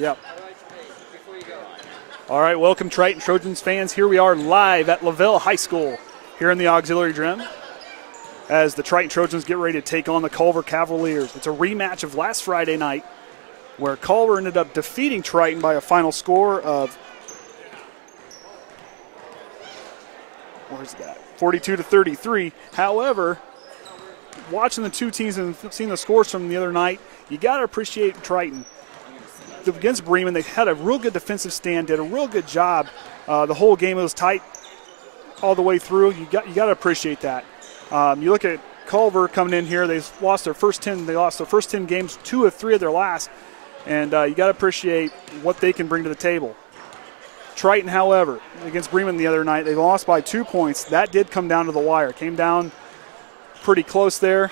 Yep. All right, welcome Triton Trojans fans. Here we are live at Lavelle High School here in the auxiliary gym as the Triton Trojans get ready to take on the Culver Cavaliers. It's a rematch of last Friday night where Culver ended up defeating Triton by a final score of 42-33. However, watching the two teams and seeing the scores from the other night, you got to appreciate Triton. Against Bremen, they had a real good defensive stand, did a real good job. The whole game was tight all the way through. You got to appreciate that. You look at Culver coming in here. They lost their first 10. They lost their first 10 games, 2 of 3 of their last, and you got to appreciate what they can bring to the table. Triton, however, against Bremen the other night, they lost by 2 points. That did come down to the wire. Came down pretty close there.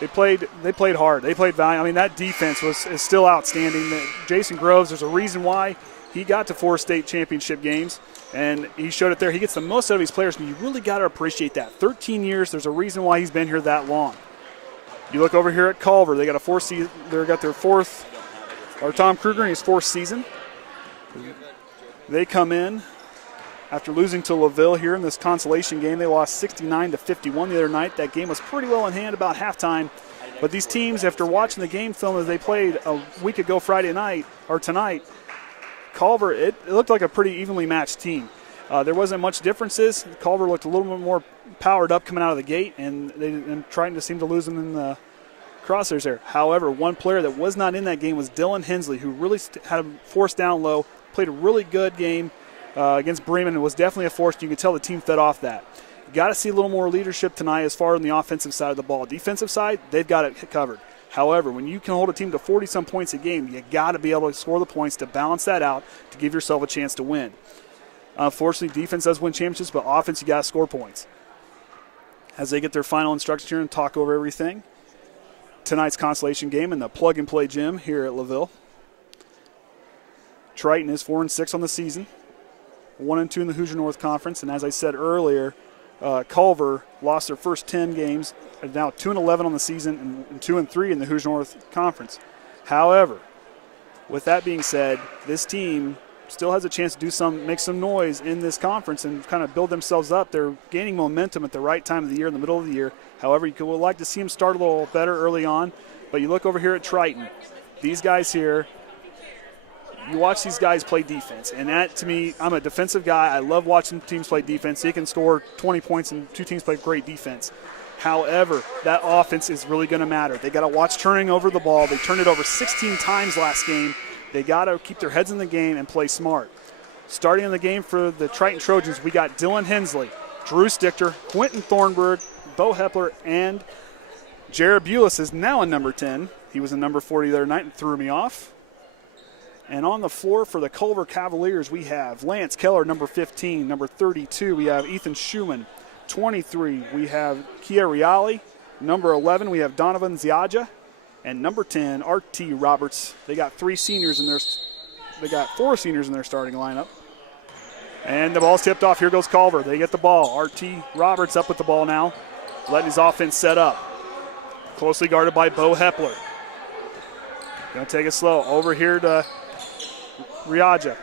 They played hard. They played valiant. I mean, that defense is still outstanding. Jason Groves, there's a reason why he got to 4 state championship games, and he showed it there. He gets the most out of these players, and you really got to appreciate that. 13 years, there's a reason why he's been here that long. You look over here at Culver. They got their fourth, or Tom Kruger in his 4th season. They come in after losing to Lavelle here in this consolation game. They lost 69-51 the other night. That game was pretty well in hand about halftime. But these teams, after watching the game film as they played a week ago Friday night, or tonight, Culver, it looked like a pretty evenly matched team. There wasn't much differences. Culver looked a little bit more powered up coming out of the gate, and trying to seem to lose them in the crosshairs there. However, one player that was not in that game was Dylan Hensley, who really had him forced down low, played a really good game against Bremen. It was definitely a force. You could tell the team fed off that. You got to see a little more leadership tonight as far as the offensive side of the ball. Defensive side, they've got it covered. However, when you can hold a team to 40-some points a game, you got to be able to score the points to balance that out to give yourself a chance to win. Unfortunately, defense does win championships, but offense, you got to score points. As they get their final instructions here and talk over everything, tonight's consolation game in the plug-and-play gym here at Lavelle. Triton is 4-6 on the season, 1-2 in the Hoosier North Conference, and as I said earlier, Culver lost their first 10 games, and now 2-11 on the season and 2-3 in the Hoosier North Conference. However, with that being said, this team still has a chance to make some noise in this conference and kind of build themselves up. They're gaining momentum at the right time of the year, in the middle of the year. However, you would like to see them start a little better early on, but you look over here at Triton. These guys here, you watch these guys play defense, and that, to me, I'm a defensive guy. I love watching teams play defense. They can score 20 points, and 2 teams play great defense. However, that offense is really going to matter. They got to watch turning over the ball. They turned it over 16 times last game. They got to keep their heads in the game and play smart. Starting in the game for the Triton Trojans, we got Dylan Hensley, Drew Stichter, Quentin Thornburg, Bo Hepler, and Jared Bulis is now in number 10. He was in number 40 the other night and threw me off. And on the floor for the Culver Cavaliers, we have Lance Keller, number 15. Number 32, we have Ethan Schumann. 23, we have Kia Riali. Number 11, we have Donovan Ziaja. And number 10, R.T. Roberts. They got 4 seniors in their starting lineup. And the ball's tipped off. Here goes Culver. They get the ball. R.T. Roberts up with the ball now, letting his offense set up. Closely guarded by Bo Hepler. Going to take it slow. Over here to Riaja.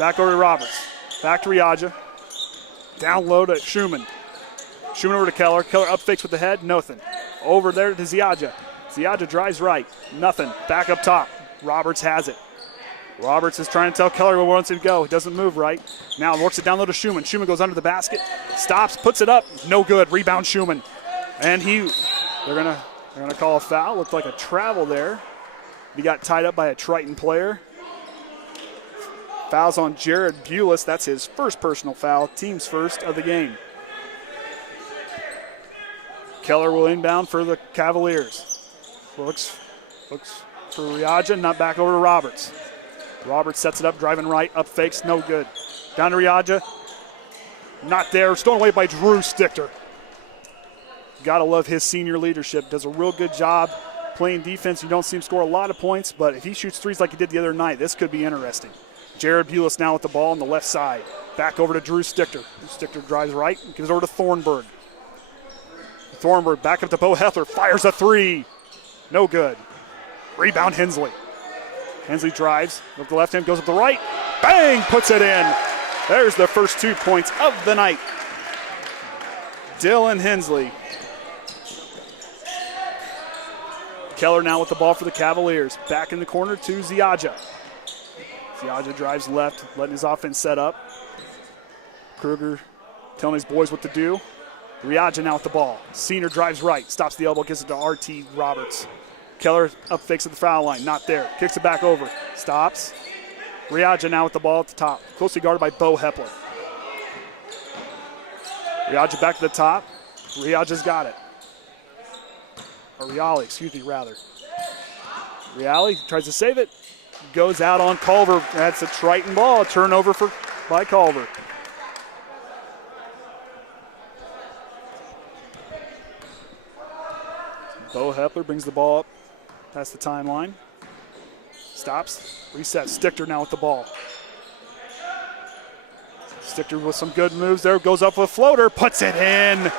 Back over to Roberts. Back to Riaja. Down low to Schumann. Schumann over to Keller. Keller up fakes with the head. Nothing. Over there to Ziaja. Ziaja drives right. Nothing. Back up top. Roberts has it. Roberts is trying to tell Keller where he wants him to go. He doesn't move right. Now works it down low to Schumann. Schumann goes under the basket. Stops. Puts it up. No good. Rebound Schumann. And they're gonna call a foul. Looked like a travel there. He got tied up by a Triton player. Fouls on Jared Bulis. That's his first personal foul. Team's first of the game. Keller will inbound for the Cavaliers. Looks for Riaja, not back over to Roberts. Roberts sets it up, driving right, up fakes, no good. Down to Riaja. Not there. Stolen away by Drew Stichter. Gotta love his senior leadership. Does a real good job playing defense. You don't see him score a lot of points, but if he shoots threes like he did the other night, this could be interesting. Jared Bulis now with the ball on the left side. Back over to Drew Stichter. Stichter drives right, gives it over to Thornburg. Thornburg back up to Bo Hepler, fires a 3. No good. Rebound Hensley. Hensley drives with the left hand, goes up the right. Bang! Puts it in. There's the first 2 points of the night. Dylan Hensley. Keller now with the ball for the Cavaliers. Back in the corner to Ziaja. Ziaja drives left, letting his offense set up. Kruger telling his boys what to do. Riaja now with the ball. Senior drives right, stops the elbow, gives it to R.T. Roberts. Keller up fakes at the foul line, not there. Kicks it back over, stops. Riaja now with the ball at the top, closely guarded by Bo Hepler. Riaja back to the top. Riaja's got it. Or Riali, excuse me, rather. Riali tries to save it. Goes out on Culver. That's a Triton ball. A turnover by Culver. Bo Hepler brings the ball up past the timeline. Stops. Resets. Stichter now with the ball. Stichter with some good moves there. Goes up with a floater. Puts it in.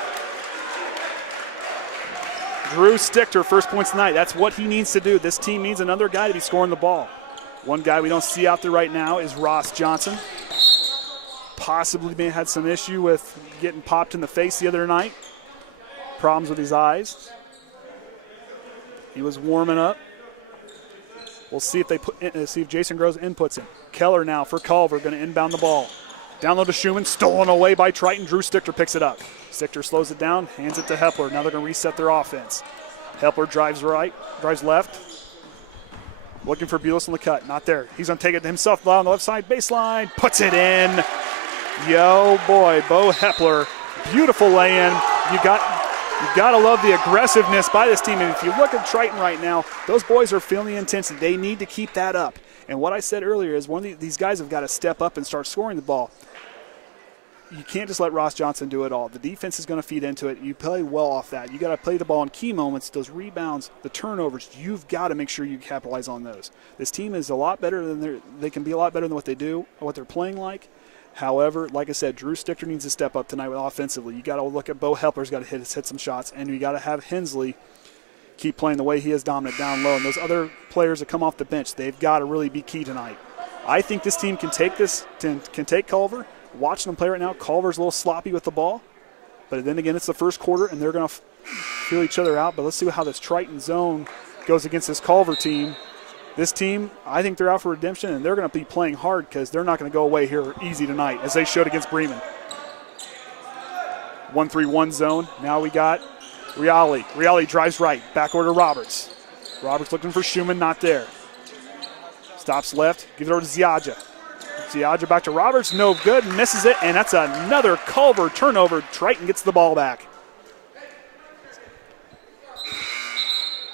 Drew Stichter, first points tonight. That's what he needs to do. This team needs another guy to be scoring the ball. One guy we don't see out there right now is Ross Johnson. Possibly may have had some issue with getting popped in the face the other night. Problems with his eyes. He was warming up. We'll see if see if Jason Groves inputs him. Keller now for Culver, going to inbound the ball. Down low to Schumann, stolen away by Triton. Drew Stichter picks it up. Stichter slows it down, hands it to Hepler. Now they're going to reset their offense. Hepler drives left. Looking for Bulis on the cut, not there. He's going to take it himself on the left side baseline, puts it in. Yo, boy, Bo Hepler, beautiful lay-in. You got to love the aggressiveness by this team. And if you look at Triton right now, those boys are feeling the intensity. They need to keep that up. And what I said earlier is these guys have got to step up and start scoring the ball. You can't just let Ross Johnson do it all. The defense is going to feed into it. You play well off that. You got to play the ball in key moments, those rebounds, the turnovers. You've got to make sure you capitalize on those. This team is a lot better than they can be a lot better than what they do, or what they're playing like. However, like I said, Drew Stichter needs to step up tonight with offensively. You got to look at Bo Hepler's got to hit some shots, and you got to have Hensley keep playing the way he is dominant down low. And those other players that come off the bench, they've got to really be key tonight. I think this team can take Culver. Watching them play right now, Culver's a little sloppy with the ball. But then again, it's the first quarter, and they're going to feel each other out. But let's see how this Triton zone goes against this Culver team. This team, I think they're out for redemption, and they're going to be playing hard because they're not going to go away here easy tonight, as they showed against Bremen. 1-3-1 zone. Now we got Riali. Riali drives right. Back over to Roberts. Roberts looking for Schumann, not there. Stops left, gives it over to Ziaja. Ziaja back to Roberts, no good, misses it, and that's another Culver turnover. Triton gets the ball back.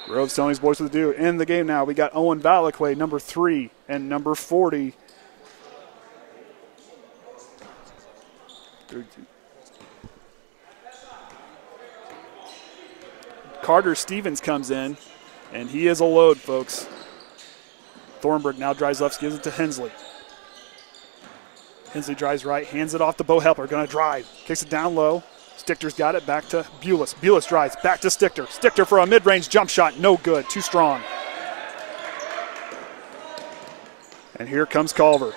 Groves telling his boys what to do. In the game now, we got Owen Valaquay, number 3, and number 40. Carter Stevens comes in, and he is a load, folks. Thornburg now drives left, gives it to Hensley. Hensley drives right, hands it off to Bo Hepler, going to drive. Kicks it down low. Stichter's got it, back to Bulis. Bulis drives, back to Stichter. Stichter for a mid-range jump shot, no good, too strong. And here comes Culver.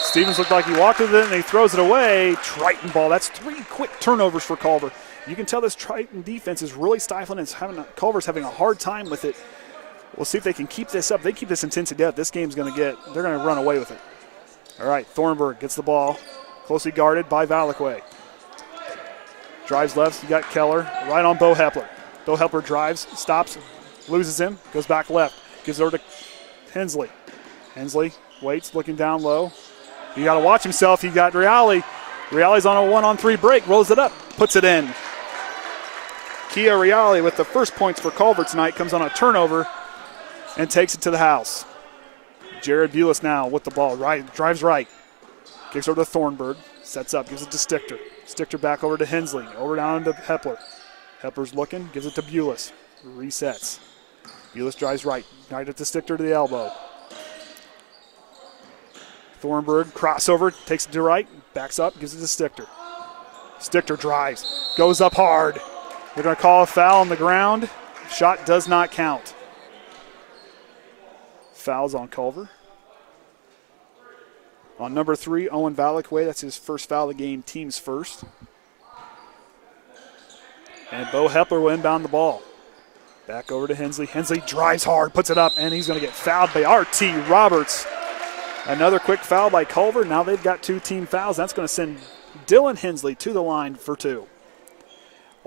Stevens looked like he walked with it, and he throws it away. Triton ball, that's 3 quick turnovers for Culver. You can tell this Triton defense is really stifling. Culver's having a hard time with it. We'll see if they can keep this up. If they keep this intensity up, this game's going to they're going to run away with it. All right, Thornburg gets the ball, closely guarded by Valaquay. Drives left, you got Keller, right on Bo Hepler. Bo Hepler drives, stops, loses him, goes back left, gives it over to Hensley. Hensley waits, looking down low. You got to watch himself. You got Riali. Riali's on a 1-on-3 break, rolls it up, puts it in. Kia Riali with the first points for Culver tonight, comes on a turnover and takes it to the house. Jared Bulis now with the ball, drives right. Kicks over to Thornburg, sets up, gives it to Stichter. Stichter back over to Hensley, over down to Hepler. Hepler's looking, gives it to Bulis. Resets. Bulis drives right at the Stichter to the elbow. Thornburg, crossover, takes it to right, backs up, gives it to Stichter. Stichter drives, goes up hard. They're going to call a foul on the ground. Shot does not count. fouls on Culver. On number 3, Owen Valakwe, that's his first foul of the game, team's first. And Bo Hepler will inbound the ball. Back over to Hensley. Hensley drives hard, puts it up, and he's going to get fouled by R.T. Roberts. Another quick foul by Culver. Now they've got 2 team fouls. That's going to send Dylan Hensley to the line for 2.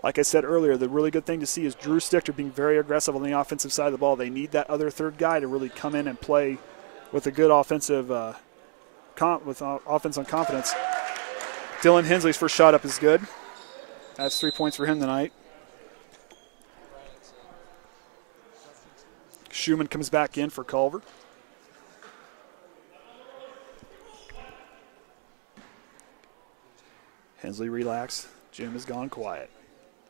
Like I said earlier, the really good thing to see is Drew Stichter being very aggressive on the offensive side of the ball. They need that other third guy to really come in and play with a good offensive offense on confidence. Dylan Hensley's first shot up is good. That's 3 points for him tonight. Schumann comes back in for Culver. Hensley relax. Jim has gone quiet.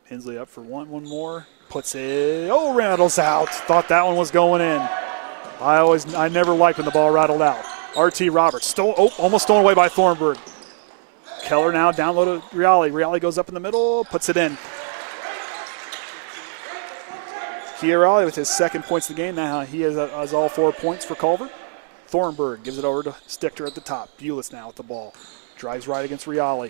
Hensley up for one more. Puts it. Oh, rattles out. Thought that one was going in. I never liked when the ball rattled out. R.T. Roberts. Almost stolen away by Thornburg. Keller now down low to Reale. Reale goes up in the middle, puts it in. Reale with his second points of the game. Now he has all 4 points for Culver. Thornburg gives it over to Stichter at the top. Bulis now with the ball. Drives right against Reale.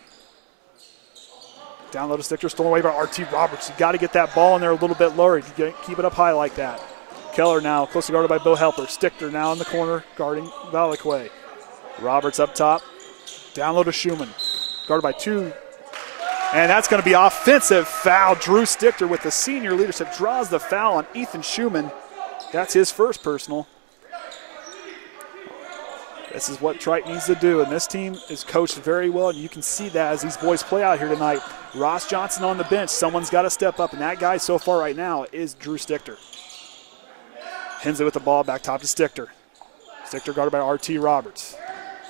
Down low to Stichter, stolen away by R.T. Roberts. You got to get that ball in there a little bit lower. You keep it up high like that. Keller now closely guarded by Bo Hepler. Stichter now in the corner guarding Valakwe. Roberts up top. Down low to Schumann. Guarded by 2. And that's going to be offensive foul. Drew Stichter with the senior leadership draws the foul on Ethan Schumann. That's his first personal. This is what Triton needs to do, and this team is coached very well, and you can see that as these boys play out here tonight. Ross Johnson on the bench. Someone's got to step up, and that guy so far right now is Drew Stichter. Hensley with the ball, back top to Stichter. Stichter guarded by R.T. Roberts.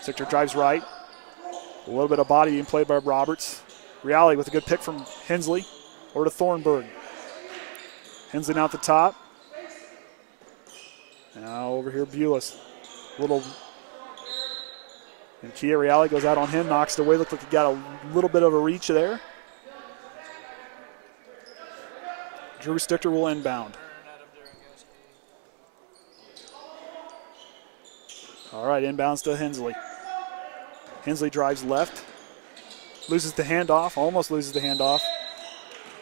Stichter drives right. A little bit of body being played by Roberts. Reale with a good pick from Hensley. Over to Thornburg. Hensley now at the top. Now over here, Bulis. And Kia Reale goes out on him, knocks it away. Looks like he got a little bit of a reach there. Drew Stichter will inbound. All right, inbounds to Hensley. Hensley drives left. Loses the handoff, almost loses the handoff.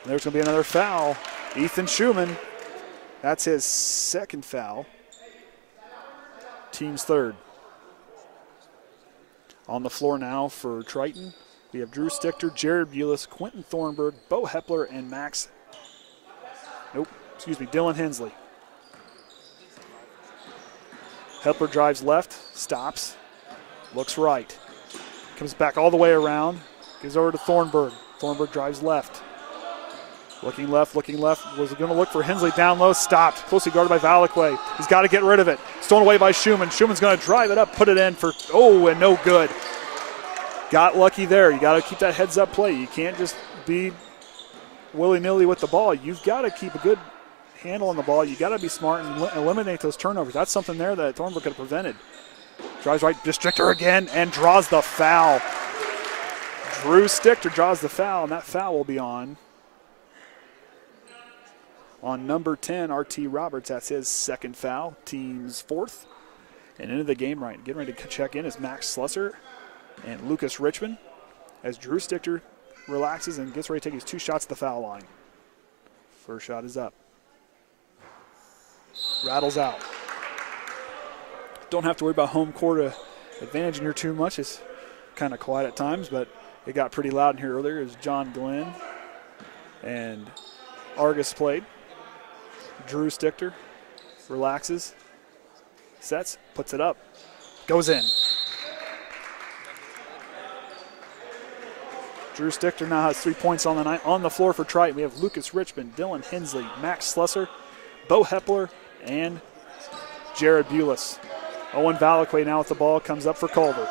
And there's going to be another foul. Ethan Schumann, that's his second foul. Team's third. On the floor now for Triton, we have Drew Stichter, Jared Bulis, Quentin Thornburg, Bo Hepler, and Dylan Hensley. Hepler drives left, stops, looks right. Comes back all the way around, gives over to Thornburg. Thornburg drives left. Looking left, was going to look for Hensley down low, stopped. Closely guarded by Valakwe. He's got to get rid of it. Stolen away by Schumann. Schumann's going to drive it up, put it in for, and no good. Got lucky there. You got to keep that heads up play. You can't just be willy-nilly with the ball. You've got to keep a good handle on the ball. You got to be smart and eliminate those turnovers. That's something there that Thornburg could have prevented. Drives right, Stichter again, and draws the foul. Drew Stichter draws the foul, and that foul will be on number 10, R.T. Roberts. That's his second foul, team's fourth. And into the game right, getting ready to check in is Max Slusser and Lucas Richmond as Drew Stichter relaxes and gets ready to take his 2 shots at the foul line. First shot is up. Rattles out. Don't have to worry about home court advantage in here too much. It's kind of quiet at times, but it got pretty loud in here earlier as John Glenn and Argus played. Drew Stichter relaxes, sets, puts it up, goes in. Drew Stichter now has 3 points on the night. On the floor for Triton, we have Lucas Richmond, Dylan Hensley, Max Slusser, Bo Hepler, and Jared Bulis. Owen Valakwe now with the ball, comes up for Culver.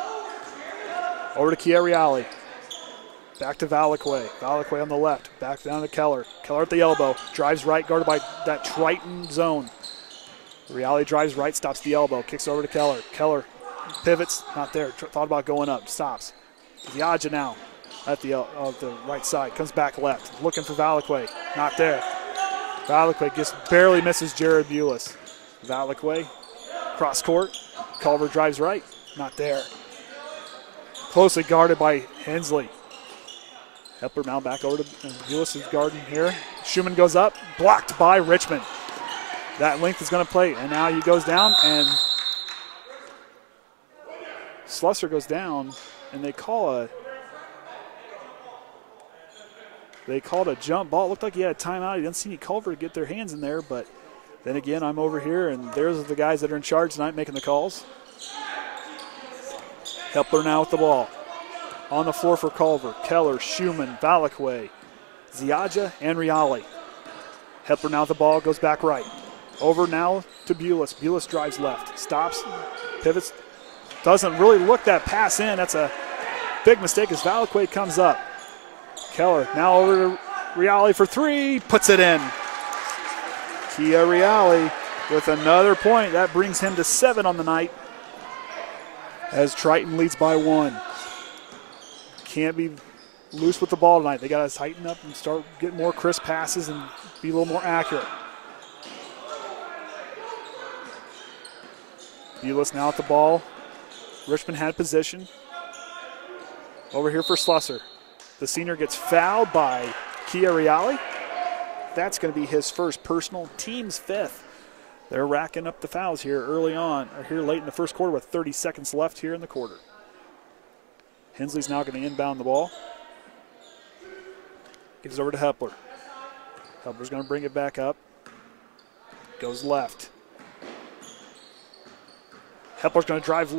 Over to Kia Reale. Back to Valakwe. Valakwe on the left. Back down to Keller. Keller at the elbow. Drives right, guarded by that Triton zone. Reale drives right, stops the elbow. Kicks over to Keller. Keller pivots. Not there. Thought about going up. Stops. Yaja now at the right side. Comes back left. Looking for Valakwe. Not there. Valakwe just barely misses Jared Bulis. Valakwe Cross court. Culver drives right. Not there. Closely guarded by Hensley. Hepler now back over to Bulis is guarding here. Schumann goes up. Blocked by Richmond. That length is going to play. And now he goes down. And Slusser goes down. And they called a jump ball. It looked like he had a timeout. He didn't see any Culver get their hands in there. But then again, I'm over here. And there's the guys that are in charge tonight making the calls. Hepler now with the ball. On the floor for Culver. Keller, Schumann, Valakwe, Ziaja, and Riali. Hepler now with the ball, goes back right. Over now to Bulis. Bulis drives left. Stops, pivots. Doesn't really look that pass in. That's a big mistake as Valakwe comes up. Keller now over to Riali for three. Puts it in. Kia Riali with another point. That brings him to 7 on the night, as Triton leads by 1. Can't be loose with the ball tonight. They got to tighten up and start getting more crisp passes and be a little more accurate. Bulis now at the ball. Richmond had position. Over here for Slusser. The senior gets fouled by Kia Riali. That's going to be his first personal, team's 5th. They're racking up the fouls here early on, or here late in the first quarter with 30 seconds left here in the quarter. Hensley's now going to inbound the ball. Gives it over to Hepler. Hepler's going to bring it back up. Goes left. Hepler's going to drive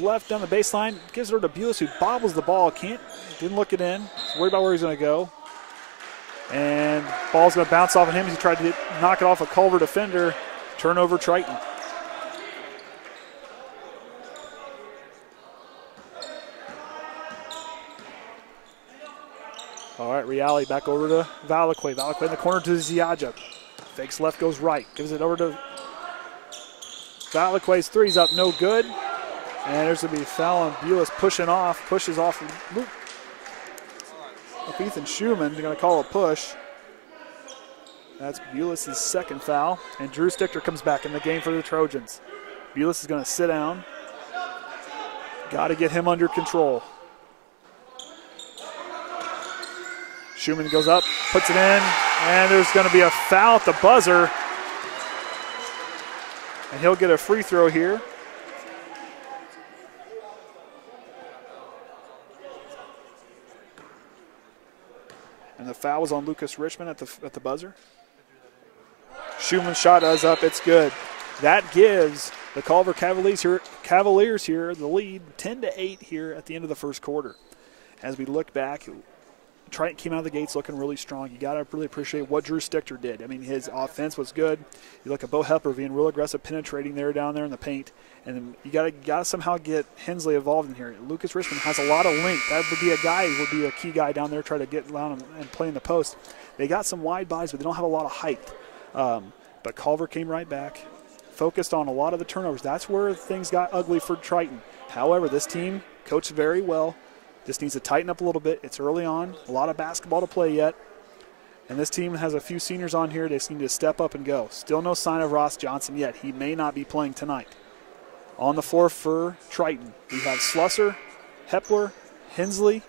left down the baseline. Gives it over to Bulis, who bobbles the ball. Didn't look it in. He's worried about where he's going to go. And ball's going to bounce off of him as he tried to knock it off a Culver defender. Turnover Triton. All right, Riali back over to Valakwe. Valakwe in the corner to Ziaja. Fakes left, goes right. Gives it over to Valakwe's three's up, no good. And there's going to be a foul on Bulis pushes off. Ethan Schumann, they're going to call a push. That's Bulis' second foul. And Drew Stichter comes back in the game for the Trojans. Bulis is going to sit down. Got to get him under control. Schumann goes up, puts it in, and there's going to be a foul at the buzzer. And he'll get a free throw here. And the foul was on Lucas Richmond at the buzzer. Schumann's shot is up. It's good. That gives the Culver Cavaliers here the lead 10-8 here at the end of the first quarter. As we look back, Triton came out of the gates looking really strong. You got to really appreciate what Drew Stichter did. I mean, his offense was good. You look at Bo Hepler being real aggressive, penetrating down there in the paint. And then you got to somehow get Hensley involved in here. Lucas Richmond has a lot of length. That would be a guy who would be a key guy down there, try to get around and play in the post. They got some wide buys, but they don't have a lot of height. But Culver came right back, focused on a lot of the turnovers. That's where things got ugly for Triton. However, this team coached very well. Just needs to tighten up a little bit. It's early on, a lot of basketball to play yet. And this team has a few seniors on here. They just need to step up and go. Still no sign of Ross Johnson yet. He may not be playing tonight. On the floor for Triton, we have Slusser, Hepler, Hensley,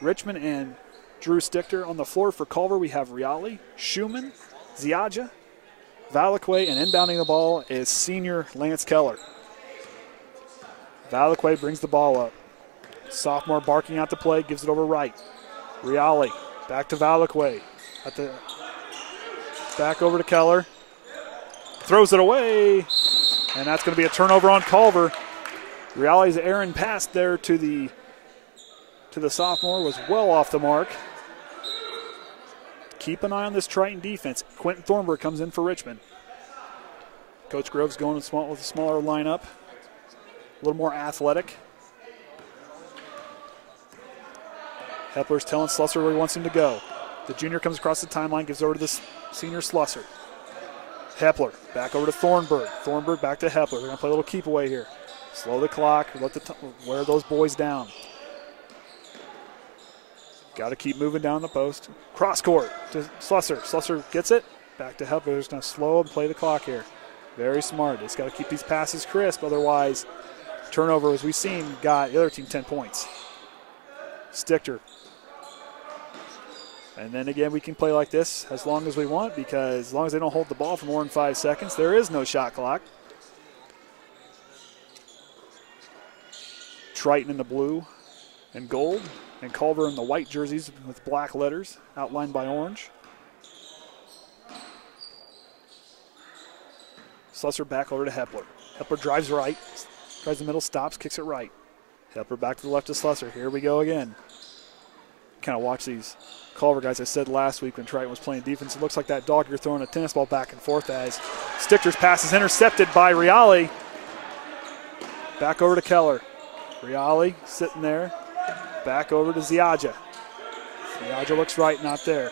Richmond, and Drew Stichter. On the floor for Culver, we have Riali, Schumann, Ziaja, Valakwe, and inbounding the ball is senior Lance Keller. Valakwe brings the ball up. Sophomore barking out the play, gives it over right. Riali back to Valakwe. Back over to Keller. Throws it away, and that's going to be a turnover on Culver. Riali's errant pass there to the sophomore was well off the mark. Keep an eye on this Triton defense. Quentin Thornburg comes in for Richmond. Coach Grove's going with a smaller lineup, a little more athletic. Hepler's telling Slusser where he wants him to go. The junior comes across the timeline, gives over to the senior Slusser. Hepler back over to Thornburg. Thornburg back to Hepler. They're going to play a little keep away here. Slow the clock, wear those boys down. Got to keep moving down the post. Cross court to Slusser. Slusser gets it. Back to Hepler. Just going to slow and play the clock here. Very smart. Just got to keep these passes crisp. Otherwise, turnover, as we've seen, got the other team 10 points. Stichter. And then again, we can play like this as long as we want, because as long as they don't hold the ball for more than 5 seconds, there is no shot clock. Triton in the blue and gold, and Culver in the white jerseys with black letters outlined by orange. Slusser back over to Hepler. Hepler drives right, drives the middle, stops, kicks it right. Hepler back to the left to Slusser. Here we go again. Kind of watch these Culver guys. I said last week when Triton was playing defense, it looks like that dog you're throwing a tennis ball back and forth as Stichter's pass is intercepted by Riali. Back over to Keller. Riali sitting there. Back over to Ziaja. Ziaja looks right, not there.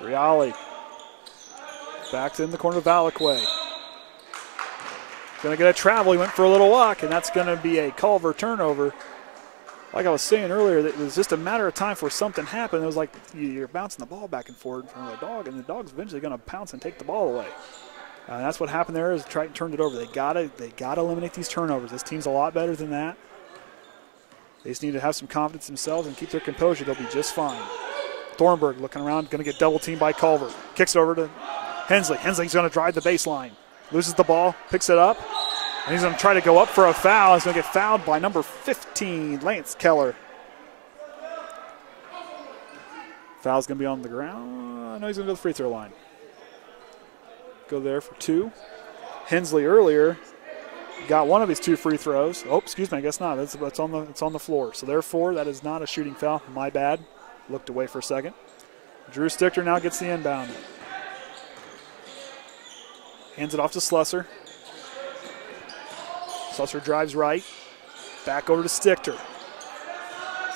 Riali. Back in the corner of Valicquay. Going to get a travel. He went for a little walk, and that's going to be a Culver turnover. Like I was saying earlier, it was just a matter of time for something happened. It was like you're bouncing the ball back and forth from the dog, and the dog's eventually going to pounce and take the ball away. And that's what happened there. Is Triton turned it over. They gotta eliminate these turnovers. This team's a lot better than that. They just need to have some confidence themselves and keep their composure. They'll be just fine. Thornburg looking around, going to get double teamed by Culver. Kicks it over to Hensley. Hensley's going to drive the baseline. Loses the ball, picks it up, and he's going to try to go up for a foul. He's going to get fouled by number 15, Lance Keller. Foul's going to be on the ground. No, he's going to go to the free throw line. Go there for 2. Hensley earlier got one of his 2 free throws. Oh, excuse me, I guess not. It's on the floor. So therefore, that is not a shooting foul. My bad. Looked away for a second. Drew Stichter now gets the inbound. Hands it off to Slusser. Slusser drives right. Back over to Stichter.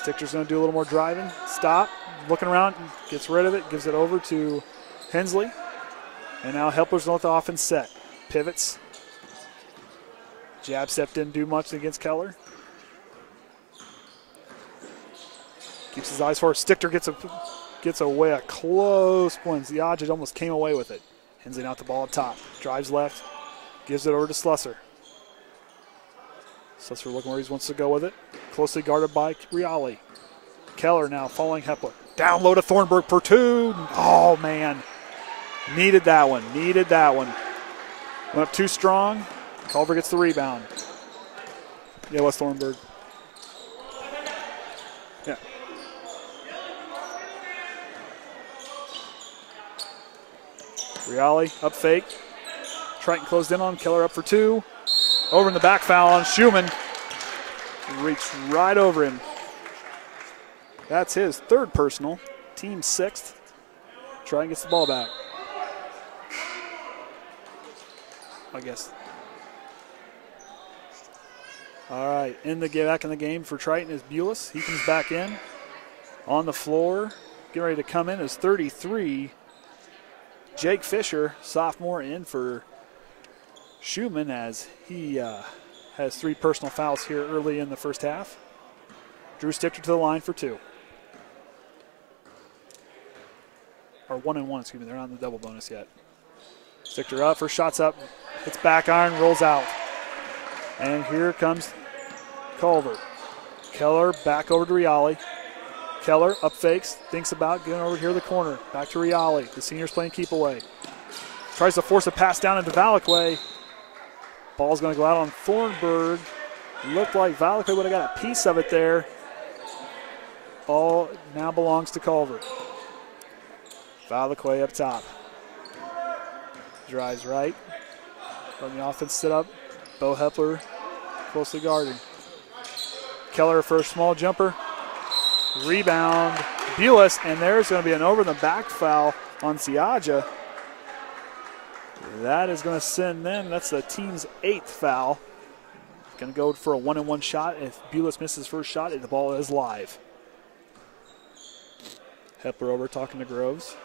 Stichter's going to do a little more driving. Stop. Looking around. Gets rid of it. Gives it over to Hensley. And now Hepler's going to let the offense set. Pivots. Jab step didn't do much against Keller. Keeps his eyes forward. Stichter gets away a close one. Ziaja almost came away with it. Hensley out the ball up top. Drives left. Gives it over to Slusser. Slusser looking where he wants to go with it. Closely guarded by Riali. Keller now following Hepler. Down low to Thornburg for 2. Oh, man. Needed that one. Went up too strong. Culver gets the rebound. Yeah, what's Thornburg? Yeah. Riali up fake. Triton closed in on Keller up for 2. Over in the back foul on Schumann. Reached right over him. That's his 3rd personal. Team 6th. Triton gets the ball back. I guess. All right, back in the game for Triton is Bulis. He comes back in on the floor. Getting ready to come in is 33. Jake Fisher, sophomore, in for Schumann as he has 3 personal fouls here early in the first half. Drew Stichter to the line for 2. Or 1 and 1, excuse me. They're not in the double bonus yet. Stichter up, first shot's up. It's back iron, rolls out. And here comes Culver. Keller back over to Riali. Keller up fakes, thinks about getting over here to the corner. Back to Riali. The senior's playing keep away. Tries to force a pass down into Valicquay. Ball's going to go out on Thornburg. Looked like Valicquay would have got a piece of it there. Ball now belongs to Culver. Valicquay up top. Drives right. Letting the offense sit up. Bo Hepler closely guarded. Keller for a small jumper. Rebound. Bulis, and there's going to be an over-the-back foul on Ziaja. That is going to send them. That's the team's 8th foul. Going to go for a 1-and-1 shot. If Bulis misses first shot, the ball is live. Hepler over talking to Groves.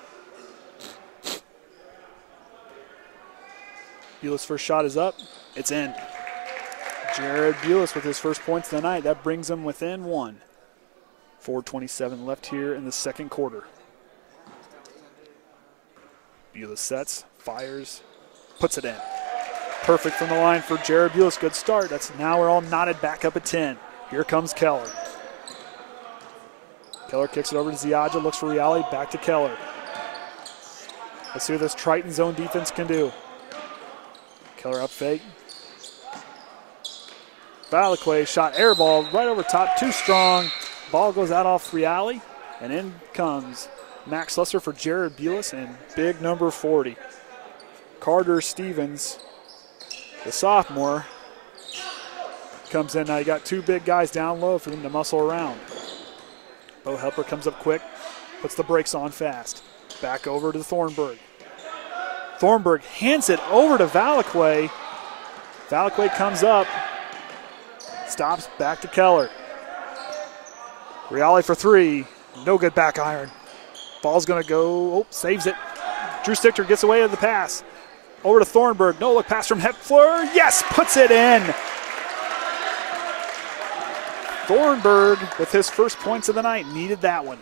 Bulis' first shot is up. It's in. Jared Bulis with his first points of the night. That brings him within 1. 4:27 left here in the second quarter. Bulis sets, fires, puts it in. Perfect from the line for Jared Bulis. Good start. Now we're all knotted back up at 10. Here comes Keller. Keller kicks it over to Ziadja, looks for Reale, back to Keller. Let's see what this Triton zone defense can do. Keller up fake. Valaquay shot air ball right over top, too strong. Ball goes out off Reale, and in comes Max Lesser for Jared Bulis and big number 40. Carter Stevens, the sophomore, comes in. Now you got two big guys down low for them to muscle around. Bo Helper comes up quick, puts the brakes on fast. Back over to Thornburg. Thornburg hands it over to Valaquay. Valaquay comes up, stops, back to Keller. Reale for three, no good back iron. Ball's gonna go, saves it. Drew Stichter gets away with the pass. Over to Thornburg, no look pass from Hepfler, yes, puts it in. Thornburg with his first points of the night, needed that one.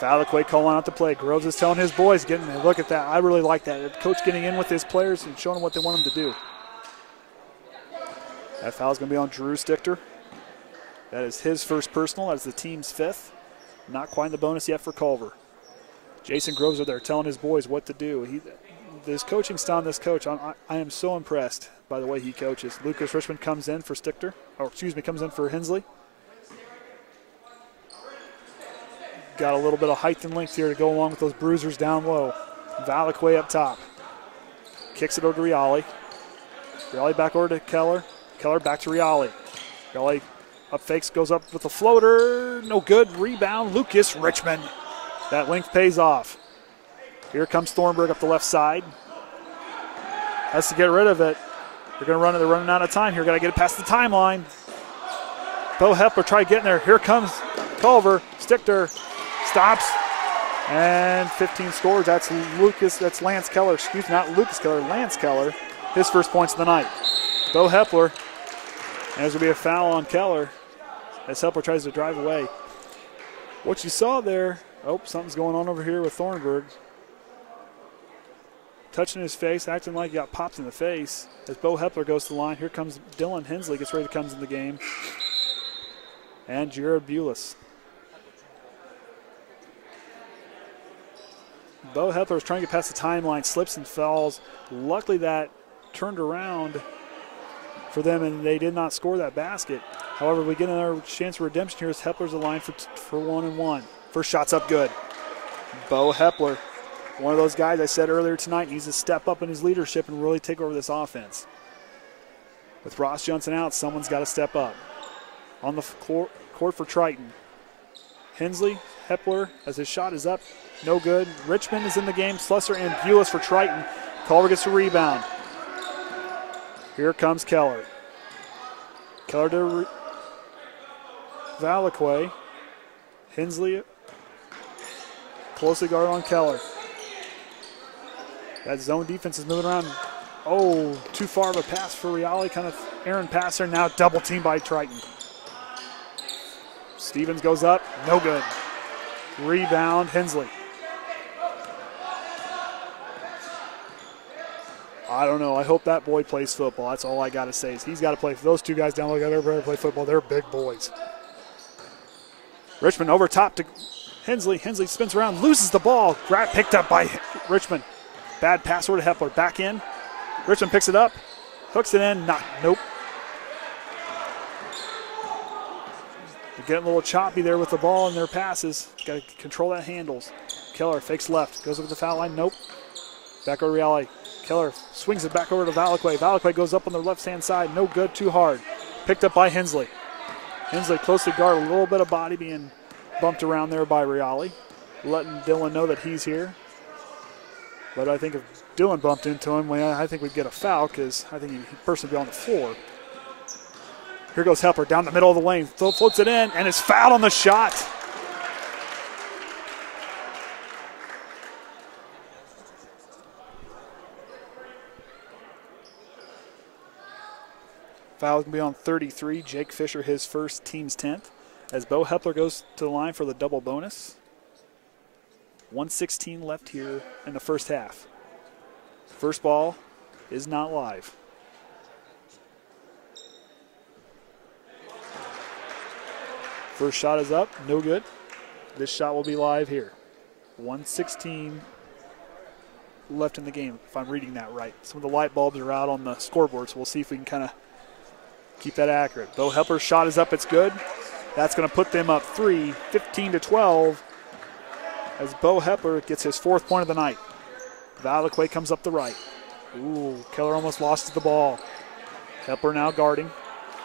Valaquay calling out the play. Groves is telling his boys, look at that. I really like that. Coach getting in with his players and showing them what they want them to do. That foul's going to be on Drew Stichter. That is his first personal. That is the team's fifth. Not quite in the bonus yet for Culver. Jason Groves are there telling his boys what to do. This coaching style on this coach, I am so impressed by the way he coaches. Lucas Richmond comes in for Stichter, comes in for Hensley. Got a little bit of height and length here to go along with those bruisers down low. Valaquay up top. Kicks it over to Reale. Reale back over to Keller. Keller back to Reale. Reale up fakes, goes up with a floater. No good. Rebound, Lucas Richmond. That length pays off. Here comes Thornburg up the left side. Has to get rid of it. They're running out of time here. Got to get it past the timeline. Bo Hepler try getting there. Here comes Culver. Stichter stops. And 15 scores. That's Lance Keller. Not Lucas Keller, Lance Keller. His first points of the night. Bo Hepler. And there's going to be a foul on Keller as Hepler tries to drive away. What you saw there, something's going on over here with Thornburg. Touching his face, acting like he got popped in the face. As Bo Hepler goes to the line, here comes Dylan Hensley, gets ready to come in the game. And Jared Bulis. Bo Hepler was trying to get past the timeline, slips and falls. Luckily that turned around for them and they did not score that basket. However, we get another chance for redemption here as Hepler's the line for 1-1. First shot's up good. Bo Hepler, one of those guys I said earlier tonight, needs to step up in his leadership and really take over this offense. With Ross Johnson out, someone's got to step up. On the court for Triton. Hensley, Hepler, as his shot is up, no good. Richmond is in the game, Slusser and Bulis for Triton. Culver gets a rebound. Here comes Keller. Keller to Valaquay. Hensley closely guarded on Keller. That zone defense is moving around. Too far of a pass for Reale. Kind of errant passer. Now double teamed by Triton. Stevens goes up. No good. Rebound, Hensley. I don't know. I hope that boy plays football. That's all I got to say. Is he's got to play. For those two guys down low, got to play football. They're big boys. Richmond over top to Hensley. Hensley spins around, loses the ball. Picked up by Richmond. Bad pass over to Hepler. Back in. Richmond picks it up. Hooks it in. Nope. They're getting a little choppy there with the ball and their passes. Got to control that handles. Keller fakes left. Goes over the foul line. Nope. Back over to Reale. Keller swings it back over to Valaquay. Valaquay goes up on the left-hand side. No good. Too hard. Picked up by Hensley. Hensley closely guarded. A little bit of body being bumped around there by Reale. Letting Dylan know that he's here. But I think if Dylan bumped into him, I think we'd get a foul because I think he'd personally be on the floor. Here goes Hepler down the middle of the lane. Floats it in and is fouled on the shot. Foul can be on 33. Jake Fisher, his first, team's 10th. As Bo Hepler goes to the line for the double bonus. 1:16 left here in the first half. First ball is not live. First shot is up, no good. This shot will be live here. 1:16 left in the game, if I'm reading that right. Some of the light bulbs are out on the scoreboard, so we'll see if we can kind of keep that accurate. Bo Hepler's shot is up, it's good. That's going to put them up 3, 15-12, as Bo Hepler gets his 4th point of the night. Valicquay comes up the right. Ooh, Keller almost lost the ball. Hepler now guarding.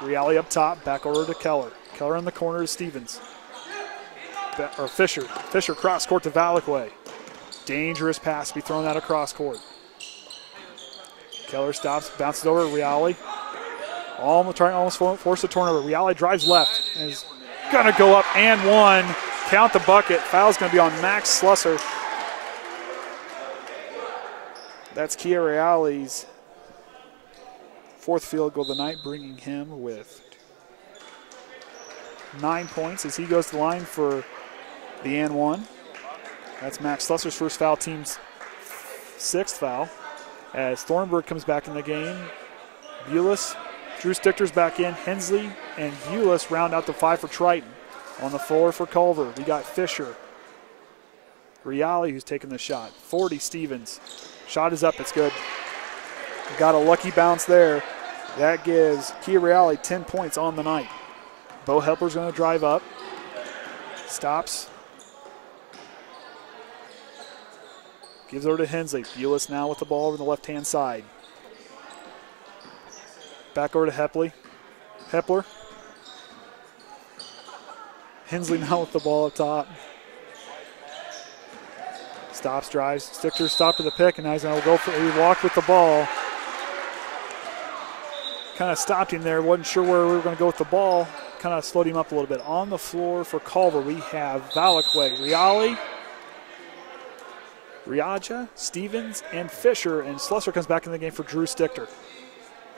Reale up top, back over to Keller. Keller in the corner to Stevens. Or Fisher. Fisher cross court to Valicquay. Dangerous pass to be thrown out across court. Keller stops, bounces over to Reale. Almost forced a turnover. Reale drives left and is going to go up and one. Count the bucket. Foul's going to be on Max Slusser. That's Kia Reale's 4th field goal of the night, bringing him with 9 points as he goes to the line for the and one. That's Max Slusser's first foul, team's 6th foul. As Thornburg comes back in the game, Bulis, Drew Stichter's back in, Hensley and Bulis round out the 5 for Triton. On the floor for Culver, we got Fisher. Reale, who's taking the shot. 40, Stevens. Shot is up, it's good. Got a lucky bounce there. That gives Kia Reale 10 points on the night. Bo Hepler's going to drive up. Stops. Gives over to Hensley. Bulis now with the ball over the left-hand side. Back over to Hepler. Hensley now with the ball up top. Stops, drives. Stichter stopped at the pick, and now he's going to go for he walked with the ball. Kind of stopped him there. Wasn't sure where we were going to go with the ball. Kind of slowed him up a little bit. On the floor for Culver, we have Valicquay, Reale, Riaja, Stevens, and Fisher. And Slusser comes back in the game for Drew Stichter.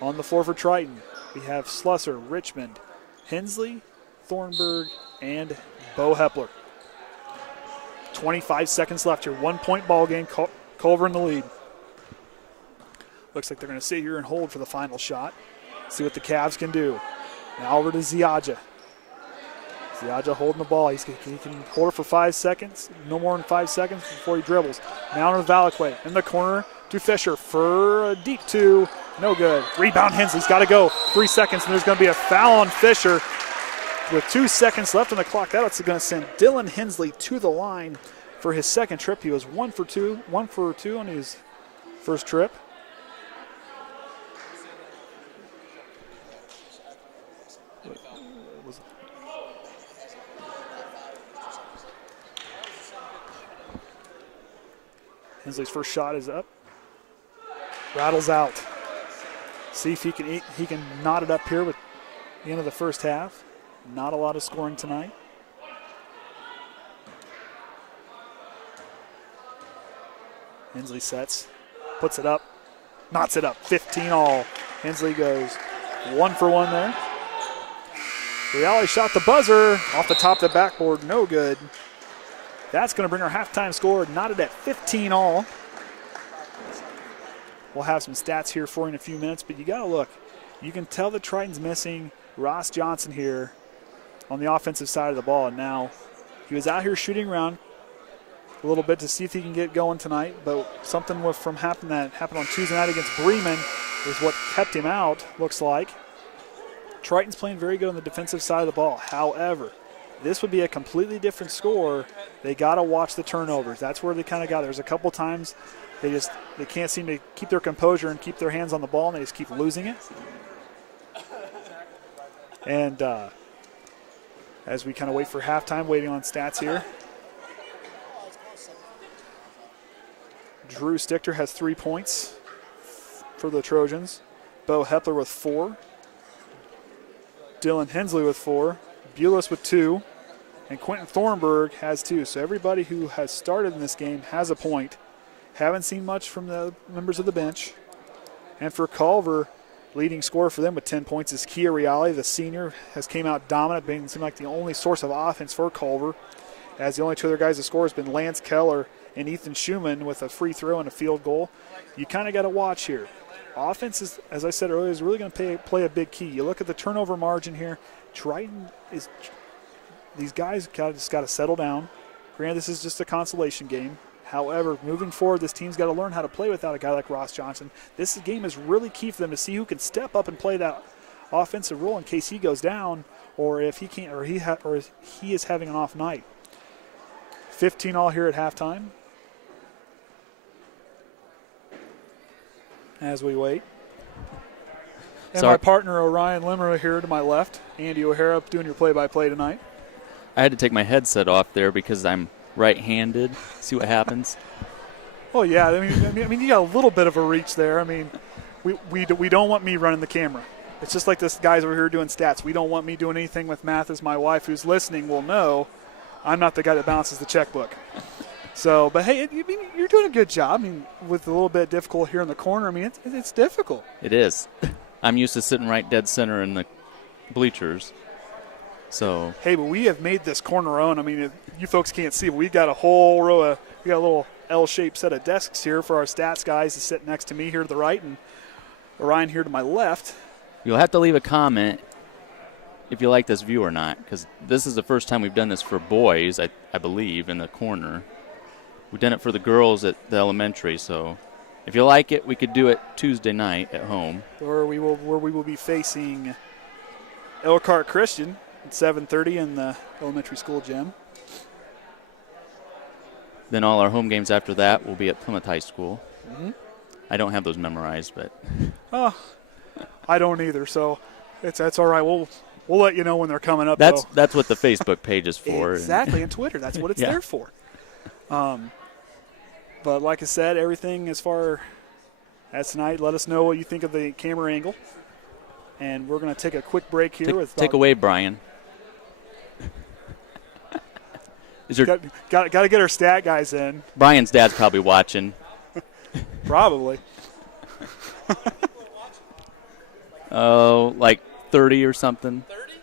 On the floor for Triton, we have Slusser, Richmond, Hensley, Thornburg, and Bo Hepler. 25 seconds left here. 1 point ball game. Culver in the lead. Looks like they're going to sit here and hold for the final shot. See what the Cavs can do. Now over to Ziaja. Ziaja holding the ball. He can hold it for 5 seconds. No more than 5 seconds before he dribbles. Now to Valicquay. In the corner to Fisher for a deep 2. No good. Rebound Hensley's got to go. 3 seconds, and there's going to be a foul on Fisher. With 2 seconds left on the clock, that's going to send Dylan Hensley to the line for his second trip. He was 1 for 2 on his first trip. Hensley's first shot is up. Rattles out. See if he can knot it up here with the end of the first half. Not a lot of scoring tonight. Hensley sets, puts it up, knots it up, 15 all. Hensley goes 1 for 1 there. Reale shot the buzzer off the top of the backboard, no good. That's going to bring our halftime score knotted at 15 all. We'll have some stats here for you in a few minutes, but you got to look. You can tell that Triton's missing Ross Johnson here on the offensive side of the ball, and now he was out here shooting around a little bit to see if he can get going tonight, but something that happened on Tuesday night against Bremen is what kept him out, looks like. Triton's playing very good on the defensive side of the ball. However, this would be a completely different score. They got to watch the turnovers. That's where they kind of got. There's a couple times they can't seem to keep their composure and keep their hands on the ball, and they just keep losing it. And as we kind of wait for halftime, waiting on stats here. Drew Stichter has 3 points for the Trojans. Bo Hepler with 4. Dylan Hensley with 4. Bulis with 2. And Quentin Thornburg has 2. So everybody who has started in this game has a point. Haven't seen much from the members of the bench. And for Culver, leading scorer for them with 10 points is Kia Reale. The senior has came out dominant, being seemed like the only source of offense for Culver. As the only 2 other guys to score has been Lance Keller and Ethan Schumann with a free throw and a field goal. You kind of got to watch here. Offense, is, as I said earlier, is really going to play a big key. You look at the turnover margin here. Triton is – these guys just got to settle down. Granted, this is just a consolation game. However, moving forward, this team's got to learn how to play without a guy like Ross Johnson. This game is really key for them to see who can step up and play that offensive role in case he goes down, or if he can't, or he is having an off night. 15 all here at halftime. As we wait. And my partner Orion Lemler here to my left. Andy O'Hara doing your play-by-play tonight. I had to take my headset off there because I'm right-handed. See what happens. Well, yeah. I mean, you got a little bit of a reach there. I mean, we don't want me running the camera. It's just like this guys over here doing stats. We don't want me doing anything with math, as my wife who's listening will know. I'm not the guy that balances the checkbook. So, but hey, you're doing a good job. I mean, with a little bit difficult here in the corner. I mean, it's difficult. It is. I'm used to sitting right dead center in the bleachers. So. Hey, but we have made this corner own. I mean, you folks can't see, but we got a whole row of, we got a little L-shaped set of desks here for our stats guys to sit next to me here to the right and Orion here to my left. You'll have to leave a comment if you like this view or not, because this is the first time we've done this for boys, I believe, in the corner. We've done it for the girls at the elementary, so if you like it, we could do it Tuesday night at home. Where we will be facing Elkhart Christian at 7:30 in the elementary school gym. Then all our home games after that will be at Plymouth High School. Mm-hmm. I don't have those memorized, but. Oh, I don't either, so that's all right. We'll let you know when they're coming up. That's what the Facebook page is for. Exactly, and Twitter. That's what it's there for. But like I said, everything as far as tonight, let us know what you think of the camera angle. And we're going to take a quick break here. Take away, Brian. Got to get our stat guys in. Brian's dad's probably watching. Probably. Oh, like 30 or something. 30?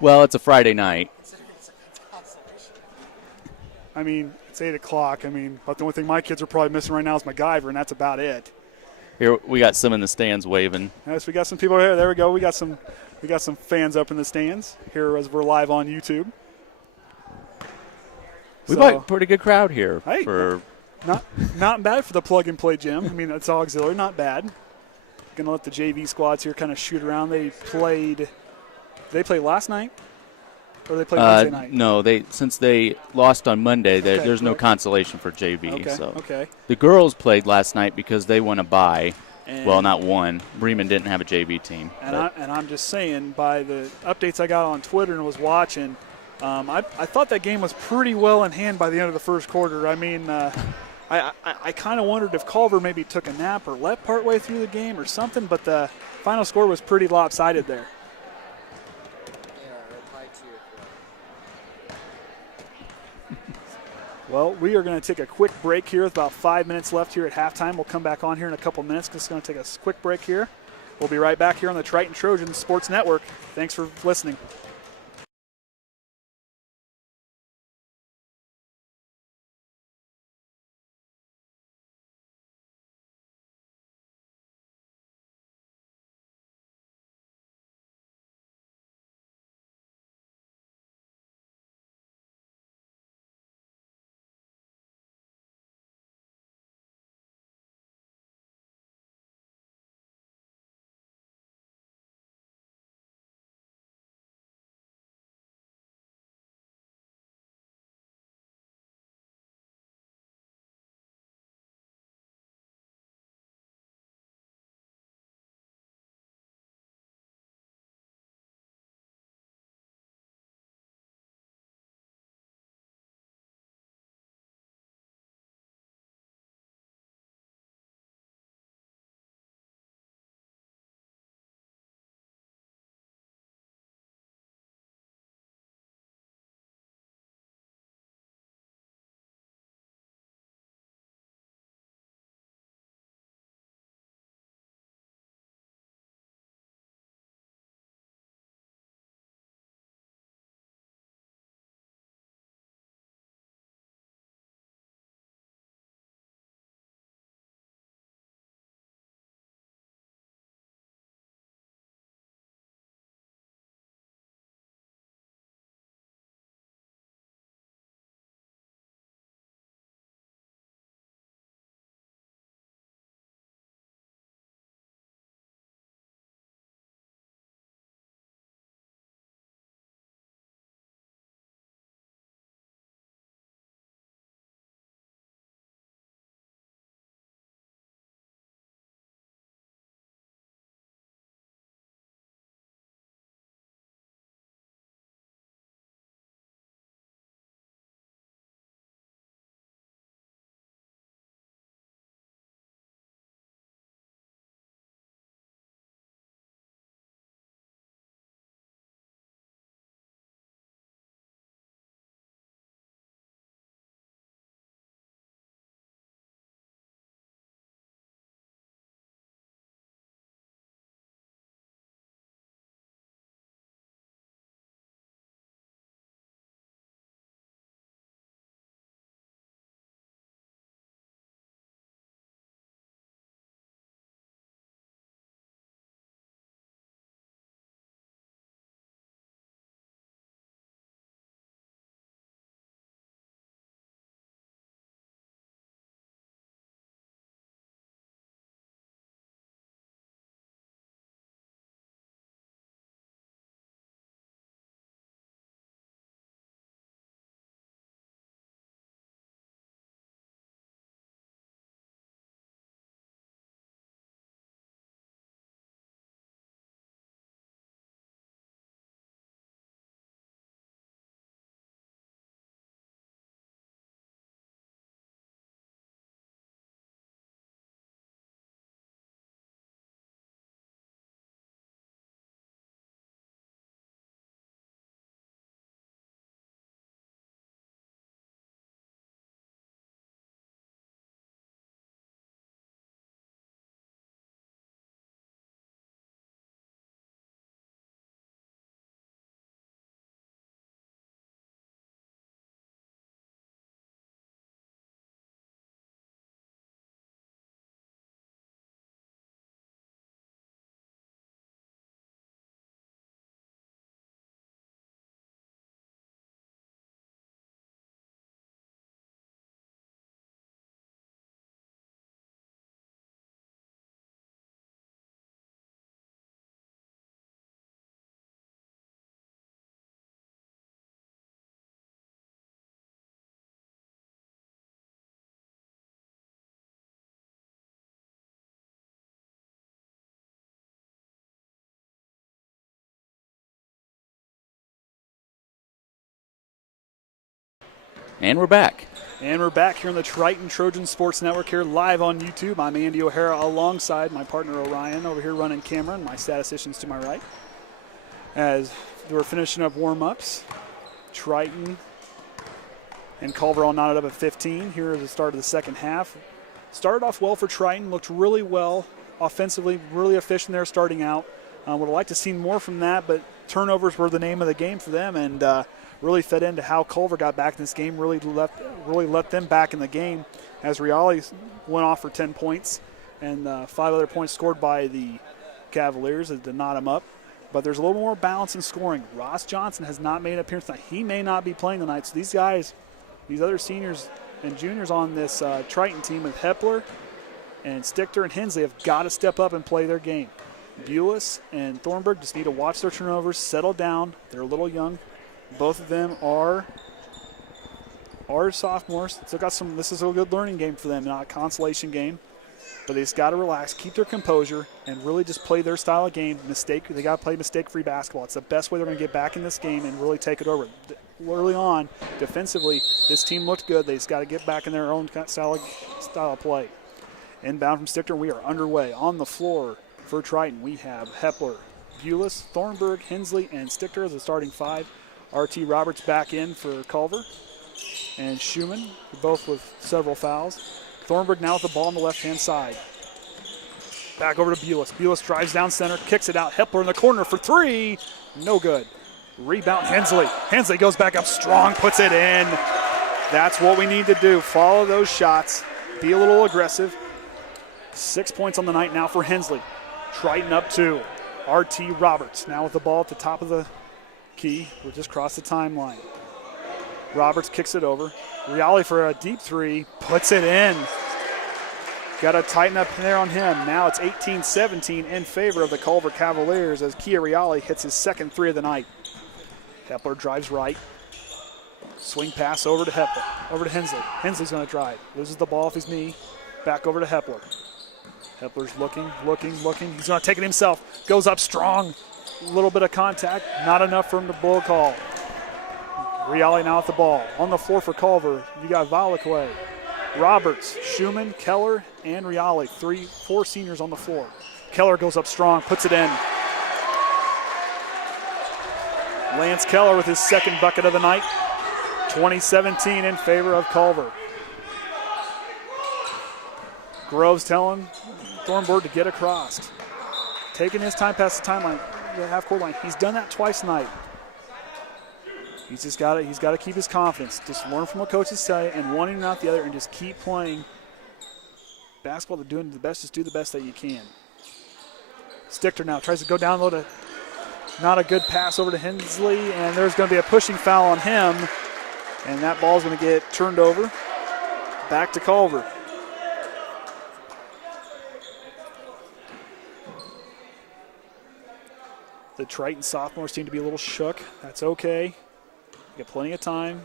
Well, it's a Friday night. I mean, it's 8 o'clock. I mean, but the only thing my kids are probably missing right now is MacGyver, and that's about it. Here we got some in the stands waving. Yes, we got some people here. There we go. We got some fans up in the stands here as we're live on YouTube. We've got a pretty good crowd here. Hey, not bad for the plug and play gym. I mean, it's all auxiliary, not bad. Gonna let the JV squads here kind of shoot around. They played last night, or they played Wednesday night. No, since they lost on Monday, there's no consolation for JV. Okay. The girls played last night because they won a bye. Well, not one. Bremen didn't have a JV team. And I'm just saying, by the updates I got on Twitter and was watching, I thought that game was pretty well in hand by the end of the first quarter. I mean, I kind of wondered if Culver maybe took a nap or left partway through the game or something, but the final score was pretty lopsided there. Well, we are going to take a quick break here with about 5 minutes left here at halftime. We'll come back on here in a couple minutes. Just going to take a quick break here. We'll be right back here on the Triton Trojans Sports Network. Thanks for listening. And we're back. And we're back here on the Triton Trojan Sports Network here live on YouTube. I'm Andy O'Hara alongside my partner Orion over here running camera and my statisticians to my right. As we're finishing up warm-ups, Triton and Culver all knotted up at 15 here at the start of the second half. Started off well for Triton, looked really well offensively, really efficient there starting out. Would have liked to see more from that, but turnovers were the name of the game for them, and really fed into how Culver got back in this game, really let them back in the game as Riali went off for 10 points and 5 other points scored by the Cavaliers that did knot them up. But there's a little more balance in scoring. Ross Johnson has not made an appearance tonight. He may not be playing tonight, so these guys, these other seniors and juniors on this Triton team with Hepler and Stichter and Hensley have got to step up and play their game. Bulis and Thornburg just need to watch their turnovers, settle down. They're a little young. Both of them are sophomores. Still got some. This is a good learning game for them, not a consolation game. But they just got to relax, keep their composure, and really just play their style of game. They got to play mistake-free basketball. It's the best way they're going to get back in this game and really take it over. Early on, defensively, this team looked good. They just got to get back in their own style of play. Inbound from Stichter, we are underway. On the floor for Triton, we have Hepler, Bulis, Thornburg, Hensley, and Stichter as the starting 5. R.T. Roberts back in for Culver. And Schumann, both with several fouls. Thornburg now with the ball on the left-hand side. Back over to Bulis. Bulis drives down center, kicks it out. Hepler in the corner for 3. No good. Rebound Hensley. Hensley goes back up strong, puts it in. That's what we need to do. Follow those shots. Be a little aggressive. 6 points on the night now for Hensley. Triton up 2. R.T. Roberts now with the ball at the top of the key. We'll just cross the timeline. Roberts kicks it over. Riali for a deep 3. Puts it in. Got to tighten up there on him. Now it's 18-17 in favor of the Culver Cavaliers as Kia Riali hits his second 3 of the night. Hepler drives right. Swing pass over to Hepler. Over to Hensley. Hensley's going to drive. Loses the ball off his knee. Back over to Hepler. Hepler's looking. He's going to take it himself. Goes up strong. A little bit of contact. Not enough for him to blow a call. Riali now with the ball. On the floor for Culver, you got Valakwe, Roberts, Schumann, Keller, and Riali. 4 seniors on the floor. Keller goes up strong, puts it in. Lance Keller with his second bucket of the night. 20-17 in favor of Culver. Groves telling Thornburg to get across. Taking his time past the timeline, the half-court line. He's done that twice tonight. He's got to keep his confidence. Just learn from what coaches say and one and out the other and just keep playing basketball. They're doing the best. Just do the best that you can. Stichter now tries to go down low to not a good pass over to Hensley, and there's going to be a pushing foul on him, and that ball's going to get turned over. Back to Culver. The Triton sophomores seem to be a little shook. That's okay. Got plenty of time.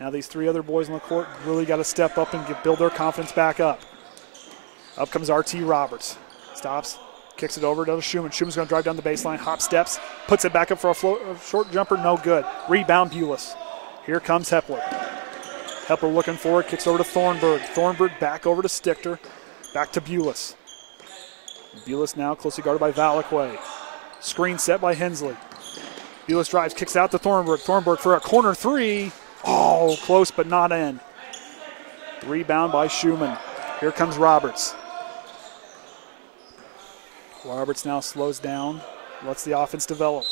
Now these 3 other boys on the court really got to step up and build their confidence back up. Up comes R.T. Roberts. Stops, kicks it over to Schumann. Schumann's going to drive down the baseline, hop steps, puts it back up for a short jumper, no good. Rebound Bulis. Here comes Hepler. Hepler looking forward, kicks over to Thornburg. Thornburg back over to Stichter. Back to Bulis. Bulis now closely guarded by Valakwe. Screen set by Hensley. Bulis drives, kicks out to Thornburg. Thornburg for a corner 3. Oh, close but not in. Rebound by Schumann. Here comes Roberts. Roberts now slows down, lets the offense develop.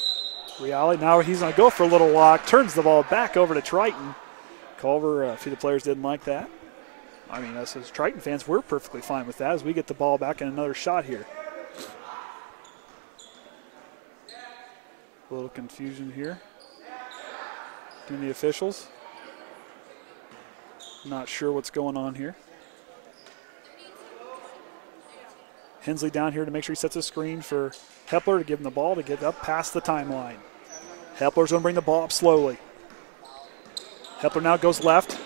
Riali, now he's going to go for a little walk, turns the ball back over to Triton. Culver, a few of the players didn't like that. I mean, us as Triton fans, we're perfectly fine with that as we get the ball back and another shot here. A little confusion here between the officials. Not sure what's going on here. Hensley down here to make sure he sets a screen for Hepler to give him the ball to get up past the timeline. Hepler's going to bring the ball up slowly. Hepler now goes left,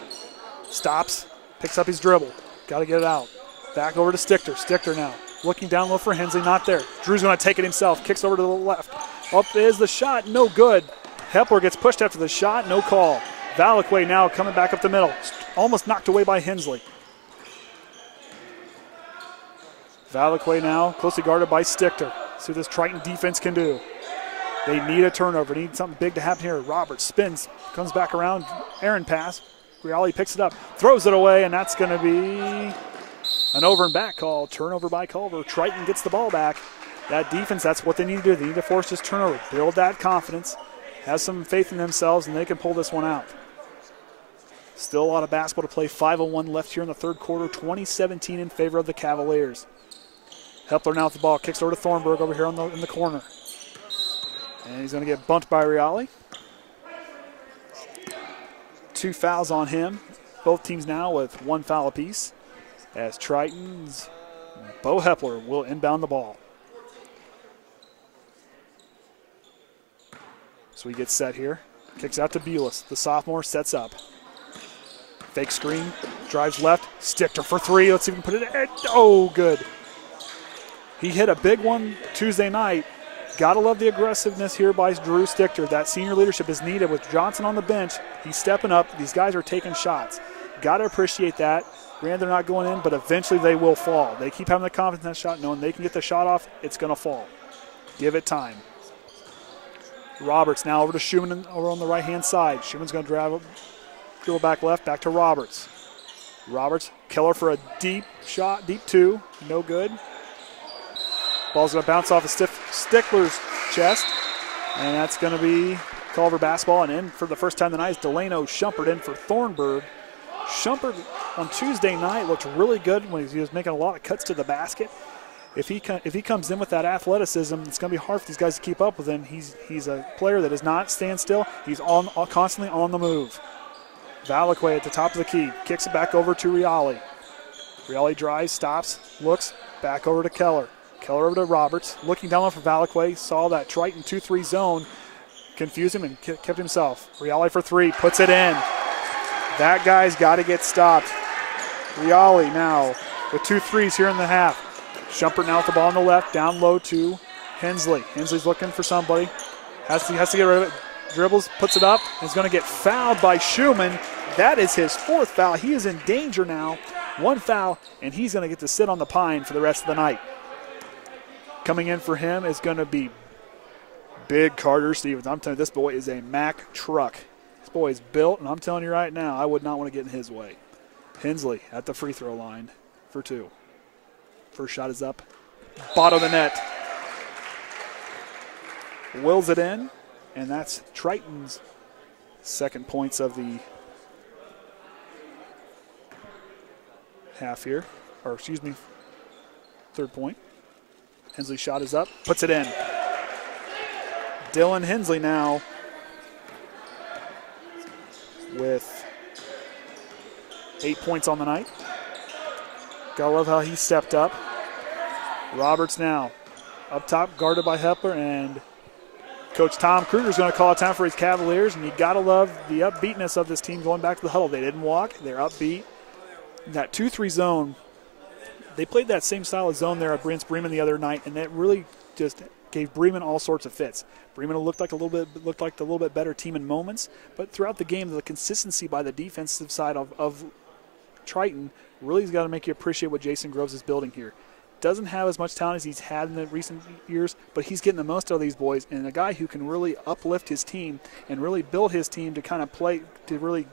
stops, picks up his dribble. Got to get it out. Back over to Stichter. Stichter now looking down low for Hensley, not there. Drew's going to take it himself, kicks over to the left. Up is the shot, no good. Hepler gets pushed after the shot, no call. Valakwe now coming back up the middle. Almost knocked away by Hensley. Valakwe now closely guarded by Stichter. See what this Triton defense can do. They need a turnover. Need something big to happen here. Roberts spins, comes back around. Aaron pass. Riali picks it up, throws it away, and that's going to be an over and back call. Turnover by Culver. Triton gets the ball back. That defense, that's what they need to do. They need to force this turnover, build that confidence, have some faith in themselves, and they can pull this one out. Still a lot of basketball to play. 5:01 left here in the third quarter. 20-17 in favor of the Cavaliers. Hepler now with the ball. Kicks over to Thornburg over here in the corner. And he's going to get bumped by Riali. 2 fouls on him. Both teams now with 1 foul apiece. As Triton's Bo Hepler will inbound the ball. So he gets set here. Kicks out to Bulis. The sophomore sets up. Fake screen. Drives left. Stichter for 3. Let's see if we can put it in. Oh, good. He hit a big one Tuesday night. Gotta love the aggressiveness here by Drew Stichter. That senior leadership is needed with Johnson on the bench. He's stepping up. These guys are taking shots. Gotta appreciate that. Granted, they're not going in, but eventually they will fall. They keep having the confidence in that shot, knowing they can get the shot off, it's gonna fall. Give it time. Roberts now over to Schumann over on the right-hand side. Schumann's gonna dribble back left, back to Roberts. Roberts, Keller for a deep shot, deep 2, no good. Ball's going to bounce off of Stickler's chest, and that's going to be Culver basketball. And in for the first time tonight is Delano Shumpert in for Thornburg. Shumpert on Tuesday night looked really good when he was making a lot of cuts to the basket. If he comes in with that athleticism, it's going to be hard for these guys to keep up with him. He's a player that does not stand still. He's constantly on the move. Valakwe at the top of the key. Kicks it back over to Riali. Riali drives, stops, looks, back over to Keller. Keller over to Roberts. Looking down low for Valakwe. Saw that Triton 2-3 zone. Confused him and kept himself. Riali for 3. Puts it in. That guy's got to get stopped. Riali now with 2 threes here in the half. Shumpert now with the ball on the left. Down low to Hensley. Hensley's looking for somebody. Has to get rid of it. Dribbles, puts it up. Is going to get fouled by Schumann. That is his 4th foul. He is in danger now. 1 foul, and he's going to get to sit on the pine for the rest of the night. Coming in for him is going to be big Carter Stevens. I'm telling you, this boy is a Mack truck. This boy is built, and I'm telling you right now, I would not want to get in his way. Hensley at the free throw line for 2. First shot is up. Bottom of the net. Wills it in, and that's Triton's second points of the half here. Or, excuse me, third point. Hensley's shot is up, puts it in. Dylan Hensley now with 8 points on the night. Gotta love how he stepped up. Roberts now up top, guarded by Hepler, and Coach Tom Kruger's going to call a time for his Cavaliers, and you gotta love the upbeatness of this team going back to the huddle. They didn't walk, they're upbeat. That 2-3 zone, they played that same style of zone there against Bremen the other night, and that really just gave Bremen all sorts of fits. Bremen looked like a little bit better team in moments, but throughout the game, the consistency by the defensive side of Triton really has got to make you appreciate what Jason Groves is building here. Doesn't have as much talent as he's had in the recent years, but he's getting the most out of these boys, and a guy who can really uplift his team and really build his team to kind of play, to really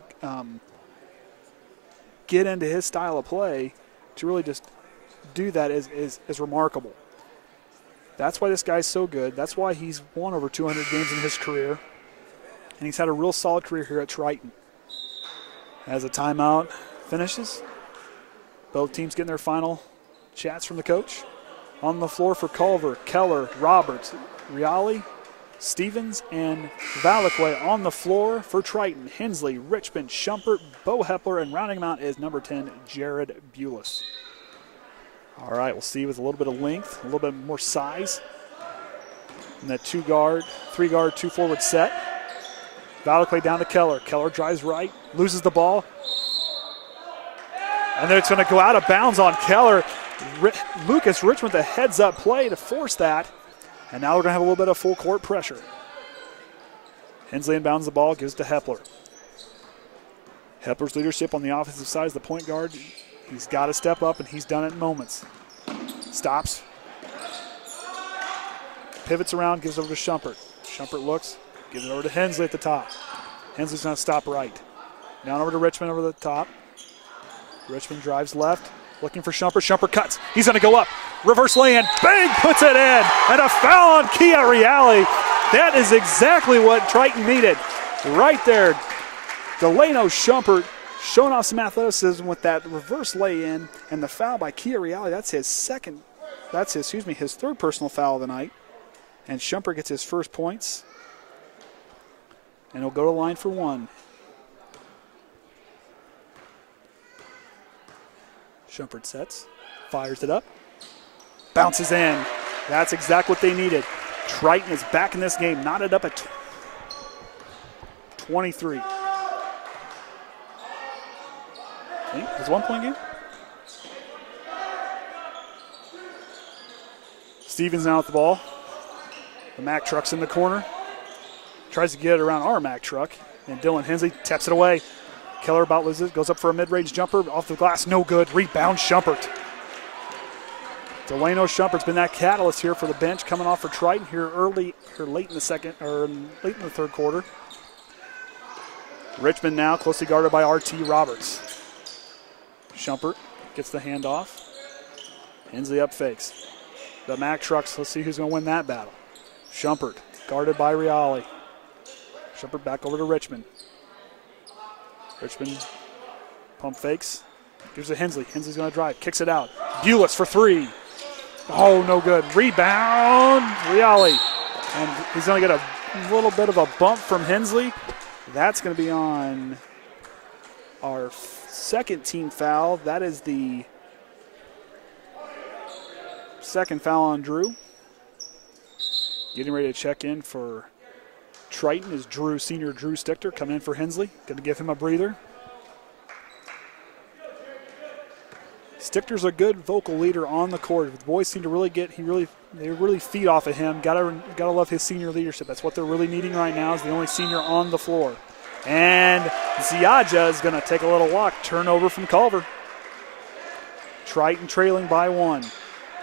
get into his style of play, to really just do that is remarkable. That's why this guy's so good. That's why he's won over 200 games in his career, and he's had a real solid career here at Triton. As a timeout finishes, both teams getting their final chats from the coach. On the floor for Culver, Keller, Roberts, Riali, Stevens, and Valakwe. On the floor for Triton, Hensley, Richmond, Shumpert, Bo Hepler, and rounding him out is number 10, Jared Bulis. All right, we'll see with a little bit of length, a little bit more size in that 2-guard, 3-guard, 2-forward set. Valakwe down to Keller. Keller drives right, loses the ball. And then it's going to go out of bounds on Keller. Lucas Richmond, the heads-up play to force that. And now we're going to have a little bit of full-court pressure. Hensley inbounds the ball, gives to Hepler. Hepler's leadership on the offensive side as the point guard. He's got to step up, and he's done it in moments. Stops. Pivots around, gives over to Shumpert. Shumpert looks, gives it over to Hensley at the top. Hensley's going to stop right. Down over to Richmond over the top. Richmond drives left, looking for Shumpert. Shumpert cuts. He's going to go up. Reverse lay-in. Bang! Puts it in. And a foul on Kia Reale. That is exactly what Triton needed. Right there. Delano Shumpert showing off some athleticism with that reverse lay-in, and the foul by Kia Reale. That's his his third personal foul of the night. And Shumpert gets his first points. And he'll go to the line for one. Shumpert sets, fires it up, bounces in. That's exactly what they needed. Triton is back in this game, knotted up at 23. Okay, it's a 1 point game. Stevens now with the ball. The Mack truck's in the corner. Tries to get it around our Mack truck. And Dylan Hensley taps it away. Keller about loses it. Goes up for a mid-range jumper. Off the glass, no good. Rebound Shumpert. Delano Shumpert's been that catalyst here for the bench, coming off for Triton here late in the third quarter. Richmond now closely guarded by R.T. Roberts. Shumpert gets the handoff. Hensley up fakes. The Mack trucks, let's see who's going to win that battle. Shumpert guarded by Reale. Shumpert back over to Richmond. Richmond pump fakes. Gives it to Hensley. Hensley's going to drive. Kicks it out. Bulis for three. Oh, no good. Rebound. Reale. And he's going to get a little bit of a bump from Hensley. That's going to be on our second team foul. That is the second foul on Drew. Getting ready to check in for Triton is senior Drew Stichter coming in for Hensley. Going to give him a breather. Stichter's a good vocal leader on the court. The boys seem to really they really feed off of him. Gotta love his senior leadership. That's what they're really needing right now, is the only senior on the floor. And Ziaja is going to take a little walk. Turnover from Culver. Triton trailing by one.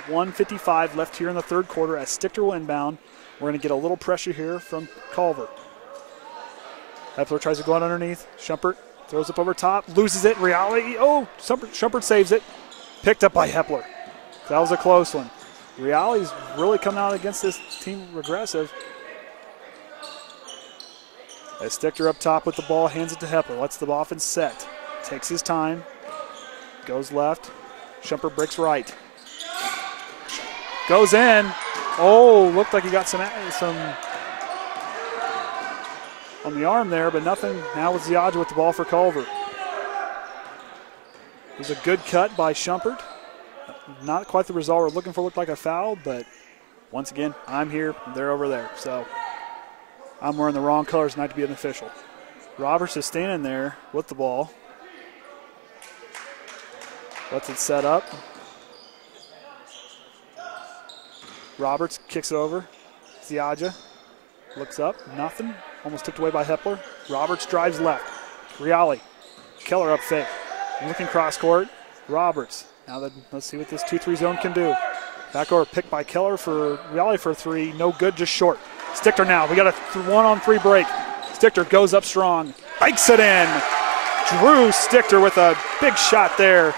1:55 left here in the third quarter as Stichter will inbound. We're going to get a little pressure here from Culver. Hepler tries to go out underneath. Shumpert throws up over top, loses it. Reale, Shumpert saves it. Picked up by Hepler. That was a close one. Reale's really coming out against this team aggressive. As Stichter up top with the ball, hands it to Hepler. Lets the offense set. Takes his time. Goes left. Shumpert breaks right. Goes in. Oh, looked like he got some on the arm there, but nothing. Now with Ziaja with the ball for Culver. It was a good cut by Shumpert. Not quite the result we're looking for. Looked like a foul, but once again, I'm here, they're over there. So I'm wearing the wrong colors tonight to be an official. Roberts is standing there with the ball. Lets it set up. Roberts kicks it over. Ziaja looks up, nothing. Almost tipped away by Hepler. Roberts drives left. Reale. Keller up fake. Looking cross court. Roberts. Now let's see what this 2-3 zone can do. Back over picked by Keller for Reale for three. No good, just short. Stichter now. We got a 1-on-3 break. Stichter goes up strong. Banks it in. Drew Stichter with a big shot there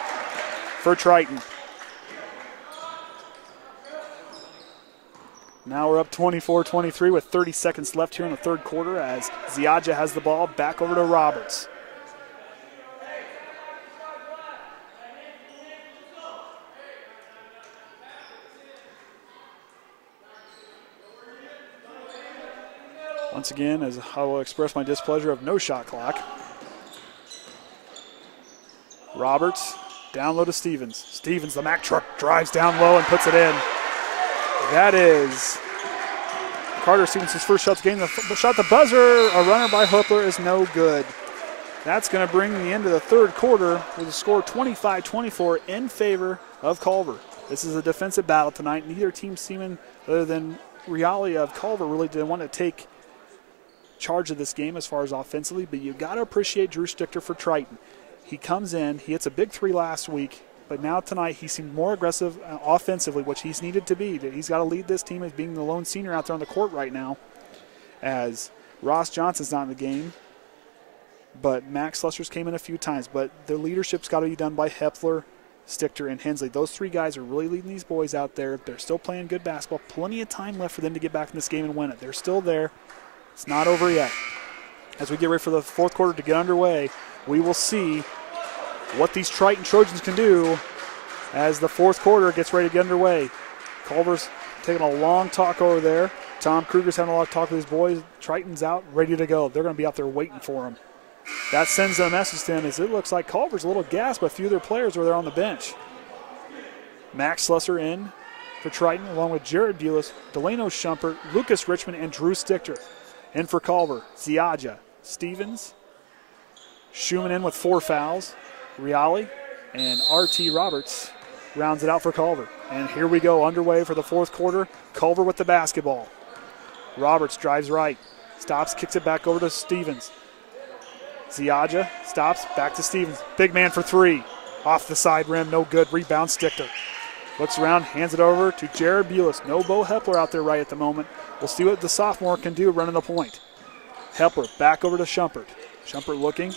for Triton. Now we're up 24-23 with 30 seconds left here in the third quarter as Ziaja has the ball back over to Roberts. Once again, as I will express my displeasure of no shot clock. Roberts down low to Stevens. Stevens, the Mack truck, drives down low and puts it in. That is Carter Stevens' first shot of the game. The shot the buzzer, a runner by Hepler is no good. That's going to bring the end of the third quarter with a score 25-24 in favor of Culver. This is a defensive battle tonight. Neither team seeming, other than Reale of Culver, really didn't want to take charge of this game as far as offensively, but you got to appreciate Drew Stichter for Triton. He comes in, he hits a big 3 last week, but now tonight he seemed more aggressive offensively, which he's needed to be. He's got to lead this team as being the lone senior out there on the court right now, as Ross Johnson's not in the game. But Max Slusser's came in a few times, but the leadership's got to be done by Hepler, Stichter, and Hensley. Those 3 guys are really leading these boys out there. They're still playing good basketball. Plenty of time left for them to get back in this game and win it. They're still there. It's not over yet. As we get ready for the fourth quarter to get underway, we will see what these Triton Trojans can do as the fourth quarter gets ready to get underway. Culver's taking a long talk over there. Tom Kruger's having a lot of talk with his boys. Triton's out, ready to go. They're going to be out there waiting for him. That sends a message to him as it looks like Culver's a little gassed, but a few of their players were there on the bench. Max Slusser in for Triton, along with Jared Bulis, Delano Schumpert, Lucas Richmond, and Drew Stichter. In for Culver, Ziaja, Stevens, Schumann in with 4 fouls, Riali, and R.T. Roberts rounds it out for Culver. And here we go, underway for the fourth quarter. Culver with the basketball. Roberts drives right, stops, kicks it back over to Stevens. Ziaja stops, back to Stevens. Big man for 3. Off the side rim, no good. Rebound, Stichter. Looks around, hands it over to Jared Bulis. No Bo Hepler out there right at the moment. We'll see what the sophomore can do running the point. Hepler back over to Schumpert. Schumpert looking,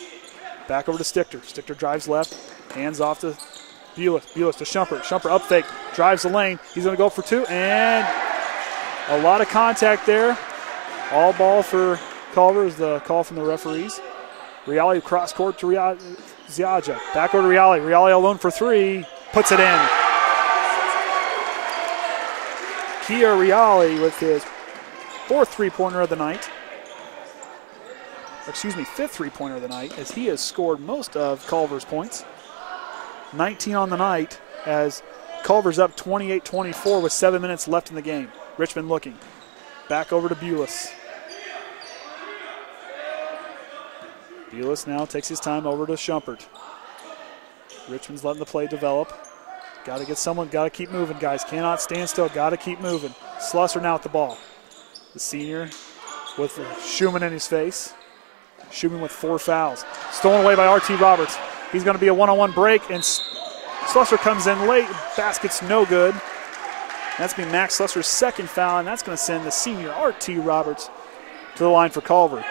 back over to Stichter. Stichter drives left, hands off to Bulis. Bulis to Schumpert. Schumpert up fake, drives the lane. He's going to go for 2, and a lot of contact there. All ball for Culver is the call from the referees. Riali cross court to Ziaja. Back over to Riali. Riali alone for 3. Puts it in. Kia Riali with his 4th three-pointer of the night. Excuse me, 5th three-pointer of the night, as he has scored most of Culver's points. 19 on the night as Culver's up 28-24 with 7 minutes left in the game. Richmond looking. Back over to Bulis. Bulis now takes his time over to Schumpert. Richmond's letting the play develop. Got to get someone, got to keep moving, guys. Cannot stand still, got to keep moving. Slusser now at the ball. The senior with Schumann in his face. Schumann with 4 fouls. Stolen away by R.T. Roberts. He's going to be a one-on-one break, and Slusser comes in late. Basket's no good. That's been Max Slusser's 2nd foul, and that's going to send the senior R.T. Roberts to the line for Culver.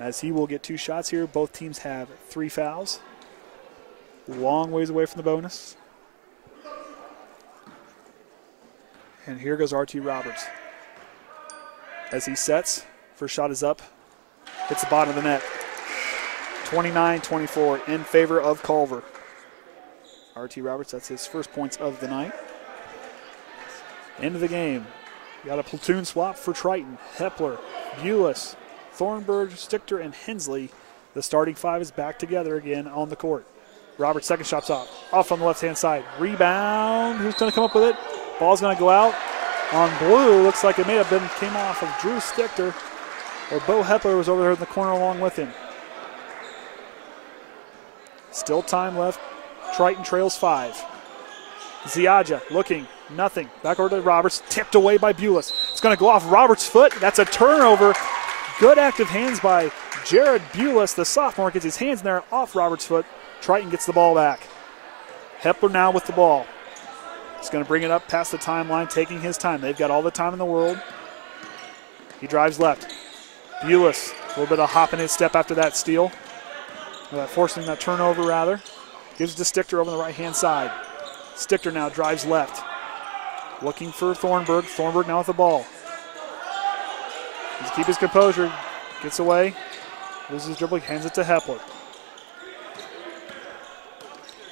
As he will get 2 shots here. Both teams have 3 fouls. Long ways away from the bonus. And here goes R.T. Roberts. As he sets, first shot is up. Hits the bottom of the net. 29-24 in favor of Culver. R.T. Roberts, that's his first points of the night. End of the game. Got a platoon swap for Triton. Hepler, Bulis, Thornburg, Stichter, and Hensley. The starting 5 is back together again on the court. Roberts' second shot's off on the left-hand side. Rebound. Who's going to come up with it? Ball's going to go out on blue. Looks like it may have been came off of Drew Stichter, or Bo Hepler was over there in the corner along with him. Still time left. Triton trails 5. Ziaja looking, nothing. Back over to Roberts, tipped away by Bulis. It's going to go off Roberts' foot. That's a turnover. Good active hands by Jared Bulis. The sophomore gets his hands in there off Roberts' foot. Triton gets the ball back. Hepler now with the ball. He's going to bring it up past the timeline, taking his time. They've got all the time in the world. He drives left. Bulis, a little bit of hop in his step after that steal. Forcing that turnover, rather. Gives it to Stichter over on the right-hand side. Stichter now drives left. Looking for Thornburg. Thornburg now with the ball. He's keep his composure. Gets away. Loses his dribble. Hands it to Hepler.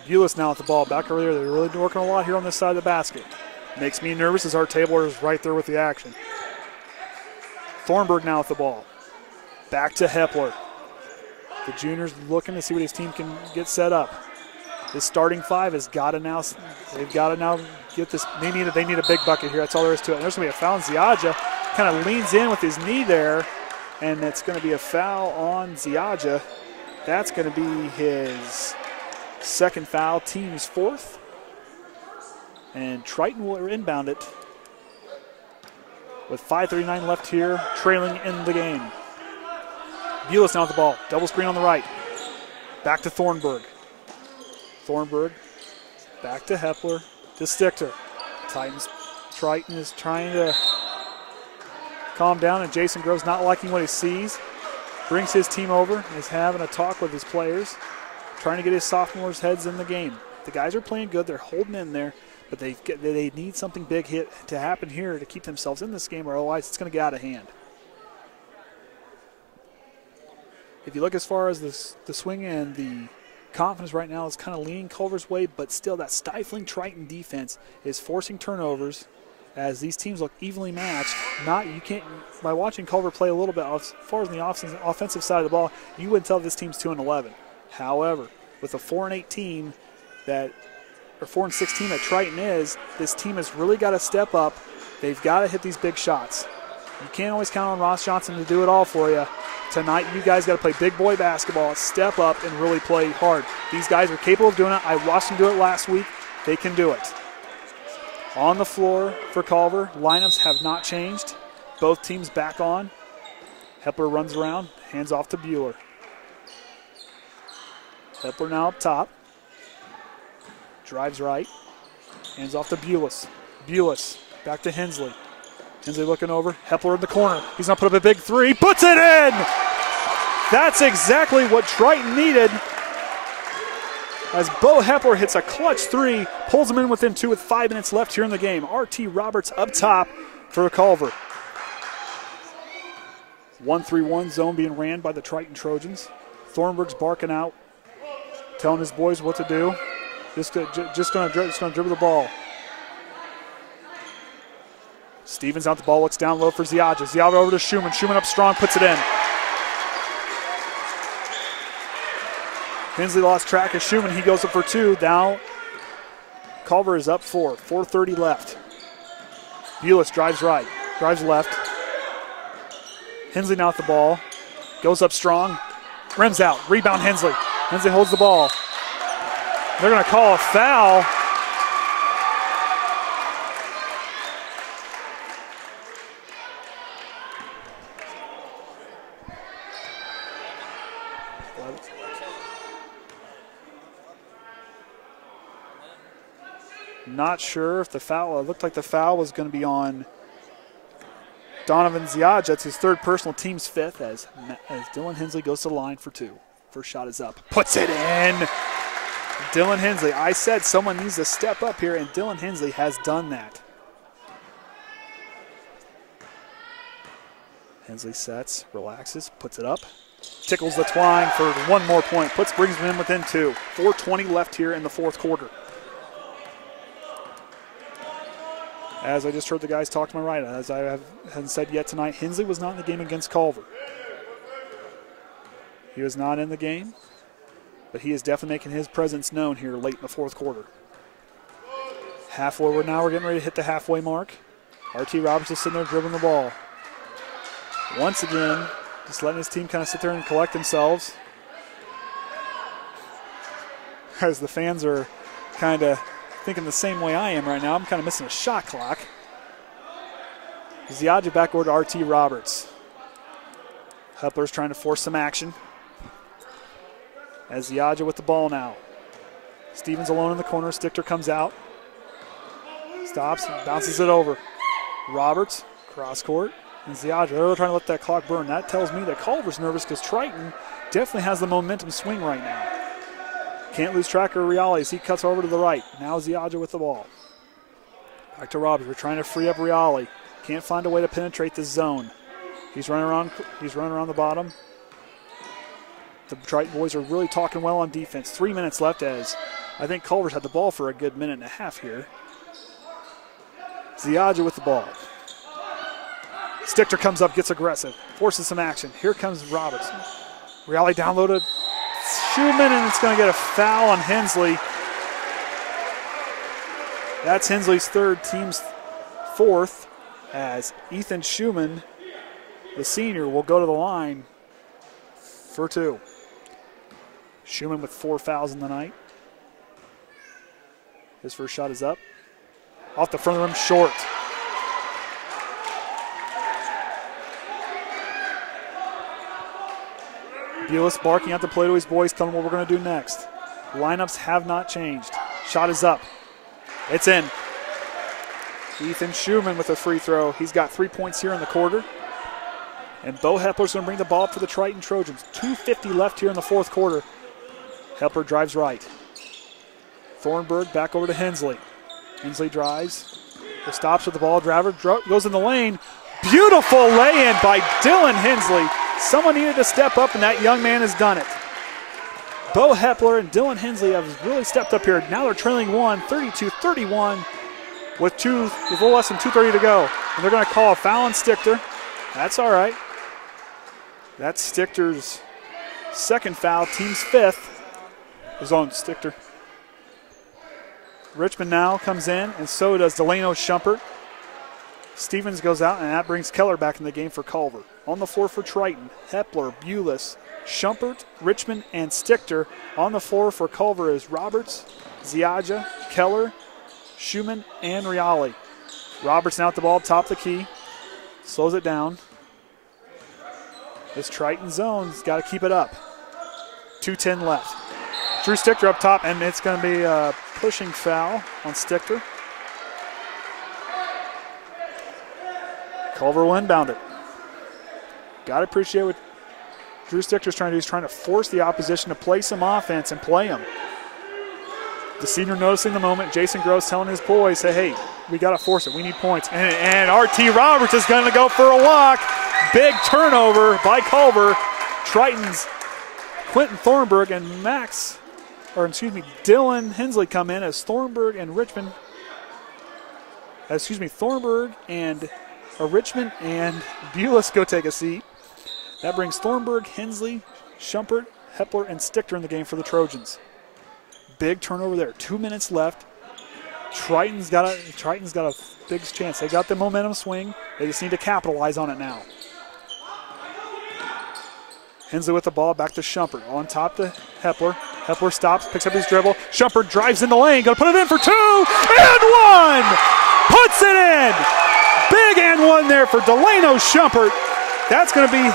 Bulis now with the ball. Back over there. They're really working a lot here on this side of the basket. Makes me nervous as our tabler is right there with the action. Thornburg now with the ball. Back to Hepler. The junior's looking to see what his team can get set up. This starting 5 has got to now, they've got to now get this. They need a big bucket here. That's all there is to it. And there's going to be a foul on Ziaja. Kind of leans in with his knee there, and it's going to be a foul on Ziaja. That's going to be his 2nd foul, team's 4th. And Triton will inbound it with 5:39 left here, trailing in the game. Bulis now with the ball. Double screen on the right. Back to Thornburg. Thornburg back to Hepler to Stichter. Triton is trying to calm down, and Jason Grove's not liking what he sees. Brings his team over, is having a talk with his players, trying to get his sophomores' heads in the game. The guys are playing good. They're holding in there, but they need something big hit to happen here to keep themselves in this game, or otherwise it's going to get out of hand. If you look as far as the swing and the confidence right now is kind of leaning Culver's way, but still that stifling Triton defense is forcing turnovers as these teams look evenly matched. By watching Culver play a little bit, as far as the offensive side of the ball, you wouldn't tell this team's 2-11. However, with a 4-8 team or 4-6 team that Triton is, this team has really got to step up. They've got to hit these big shots. You can't always count on Ross Johnson to do it all for you. Tonight, you guys got to play big boy basketball, step up, and really play hard. These guys are capable of doing it. I watched them do it last week. They can do it. On the floor for Culver, lineups have not changed. Both teams back on. Hepler runs around, hands off to Bueller. Hepler now up top. Drives right, hands off to Bulis. Bulis back to Hensley. Hensley looking over, Hepler in the corner. He's going to put up a big three, puts it in! That's exactly what Triton needed. As Bo Hepler hits a clutch three, pulls them in within 2 with 5 minutes left here in the game. R.T. Roberts up top for Culver. 1-3-1 zone being ran by the Triton Trojans. Thornburg's barking out, telling his boys what to do. Just going to dribble the ball. Stevens out the ball, looks down low for Ziadja. Ziadja over to Schumann. Schumann up strong, puts it in. Hensley lost track of Schumann. He goes up for 2. Now Culver is up 4. 4:30 left. Bulis drives right, drives left. Hensley now with the ball. Goes up strong. Rims out. Rebound Hensley. Hensley holds the ball. They're going to call a foul. Not sure if the foul, it looked like the foul was going to be on Donovan Ziadja. That's his third personal, team's 5th, as Dylan Hensley goes to the line for 2. First shot is up. Puts it in. Dylan Hensley. I said someone needs to step up here, and Dylan Hensley has done that. Hensley sets, relaxes, puts it up. Tickles the twine for 1 more point. Brings them in within 2. 4:20 left here in the 4th quarter. As I just heard the guys talk to my right, as I haven't said yet tonight, Hensley was not in the game against Culver. He was not in the game, but he is definitely making his presence known here late in the 4th quarter. Halfway, now we're getting ready to hit the halfway mark. R.T. Roberts is sitting there dribbling the ball. Once again, just letting his team kind of sit there and collect themselves. As the fans are kind of thinking the same way I am right now. I'm kind of missing a shot clock. Ziadja back over to R.T. Roberts. Hepler's trying to force some action. As Ziadja with the ball now. Stevens alone in the corner. Stichter comes out. Stops and bounces it over. Roberts, cross court. And Ziadja, they're trying to let that clock burn. That tells me that Culver's nervous because Triton definitely has the momentum swing right now. Can't lose track of Reale as he cuts over to the right. Now Ziadja with the ball. Back to Roberts. We're trying to free up Reale. Can't find a way to penetrate this zone. He's running around the bottom. The Triton boys are really talking well on defense. 3 minutes left as I think Culver's had the ball for a good minute and a half here. Ziadja with the ball. Stichter comes up, gets aggressive, forces some action. Here comes Roberts. Reale down low to Schumann, and it's going to get a foul on Hensley. That's Hensley's 3rd, team's 4th, as Ethan Schumann, the senior, will go to the line for 2. Schumann with 4 fouls in the night. His first shot is up. Off the front of the rim, short. Bulis barking at the play to his boys, telling them what we're going to do next. Lineups have not changed. Shot is up. It's in. Ethan Schumann with a free throw. He's got 3 points here in the quarter. And Bo Hepler's going to bring the ball up for the Triton Trojans. 2:50 left here in the fourth quarter. Hepler drives right. Thornburg back over to Hensley. Hensley drives. Stops with the ball. Driver goes in the lane. Beautiful lay-in by Dylan Hensley. Someone needed to step up, and that young man has done it. Bo Hepler and Dylan Hensley have really stepped up here. Now they're trailing 32-31 with a little less than 2:30 to go. And they're going to call a foul on Stichter. That's all right. That's Stichter's second foul, team's fifth. Is on Stichter. Richmond now comes in, and so does Delano Schumpert. Stevens goes out, and that brings Keller back in the game for Culver. On the floor for Triton, Hepler, Bulis, Schumpert, Richmond, and Stichter. On the floor for Culver is Roberts, Ziaja, Keller, Schumann, and Riali. Roberts now at the ball, top of the key. Slows it down. This Triton zone's got to keep it up. 2:10 left. Drew Stichter up top, and it's going to be a pushing foul on Stichter. Culver will inbound it. Got to appreciate what Drew Stichter's trying to do. He's trying to force the opposition to play some offense and play them. The senior noticing the moment. Jason Gross telling his boys, hey, we got to force it. We need points. And R.T. Roberts is going to go for a walk. Big turnover by Culver. Triton's Quentin Thornburg and Dylan Hensley come in as Thornburg and Richmond and Bulis go take a seat. That brings Thornburg, Hensley, Schumpert, Hepler, and Stichter in the game for the Trojans. Big turnover there. 2 minutes left. Triton's got a big chance. They got the momentum swing. They just need to capitalize on it now. Hensley with the ball, back to Schumpert. On top to Hepler. Hepler stops, picks up his dribble. Schumpert drives in the lane, gonna put it in for two, and one! Puts it in! Big and one there for Delano Schumpert. That's gonna be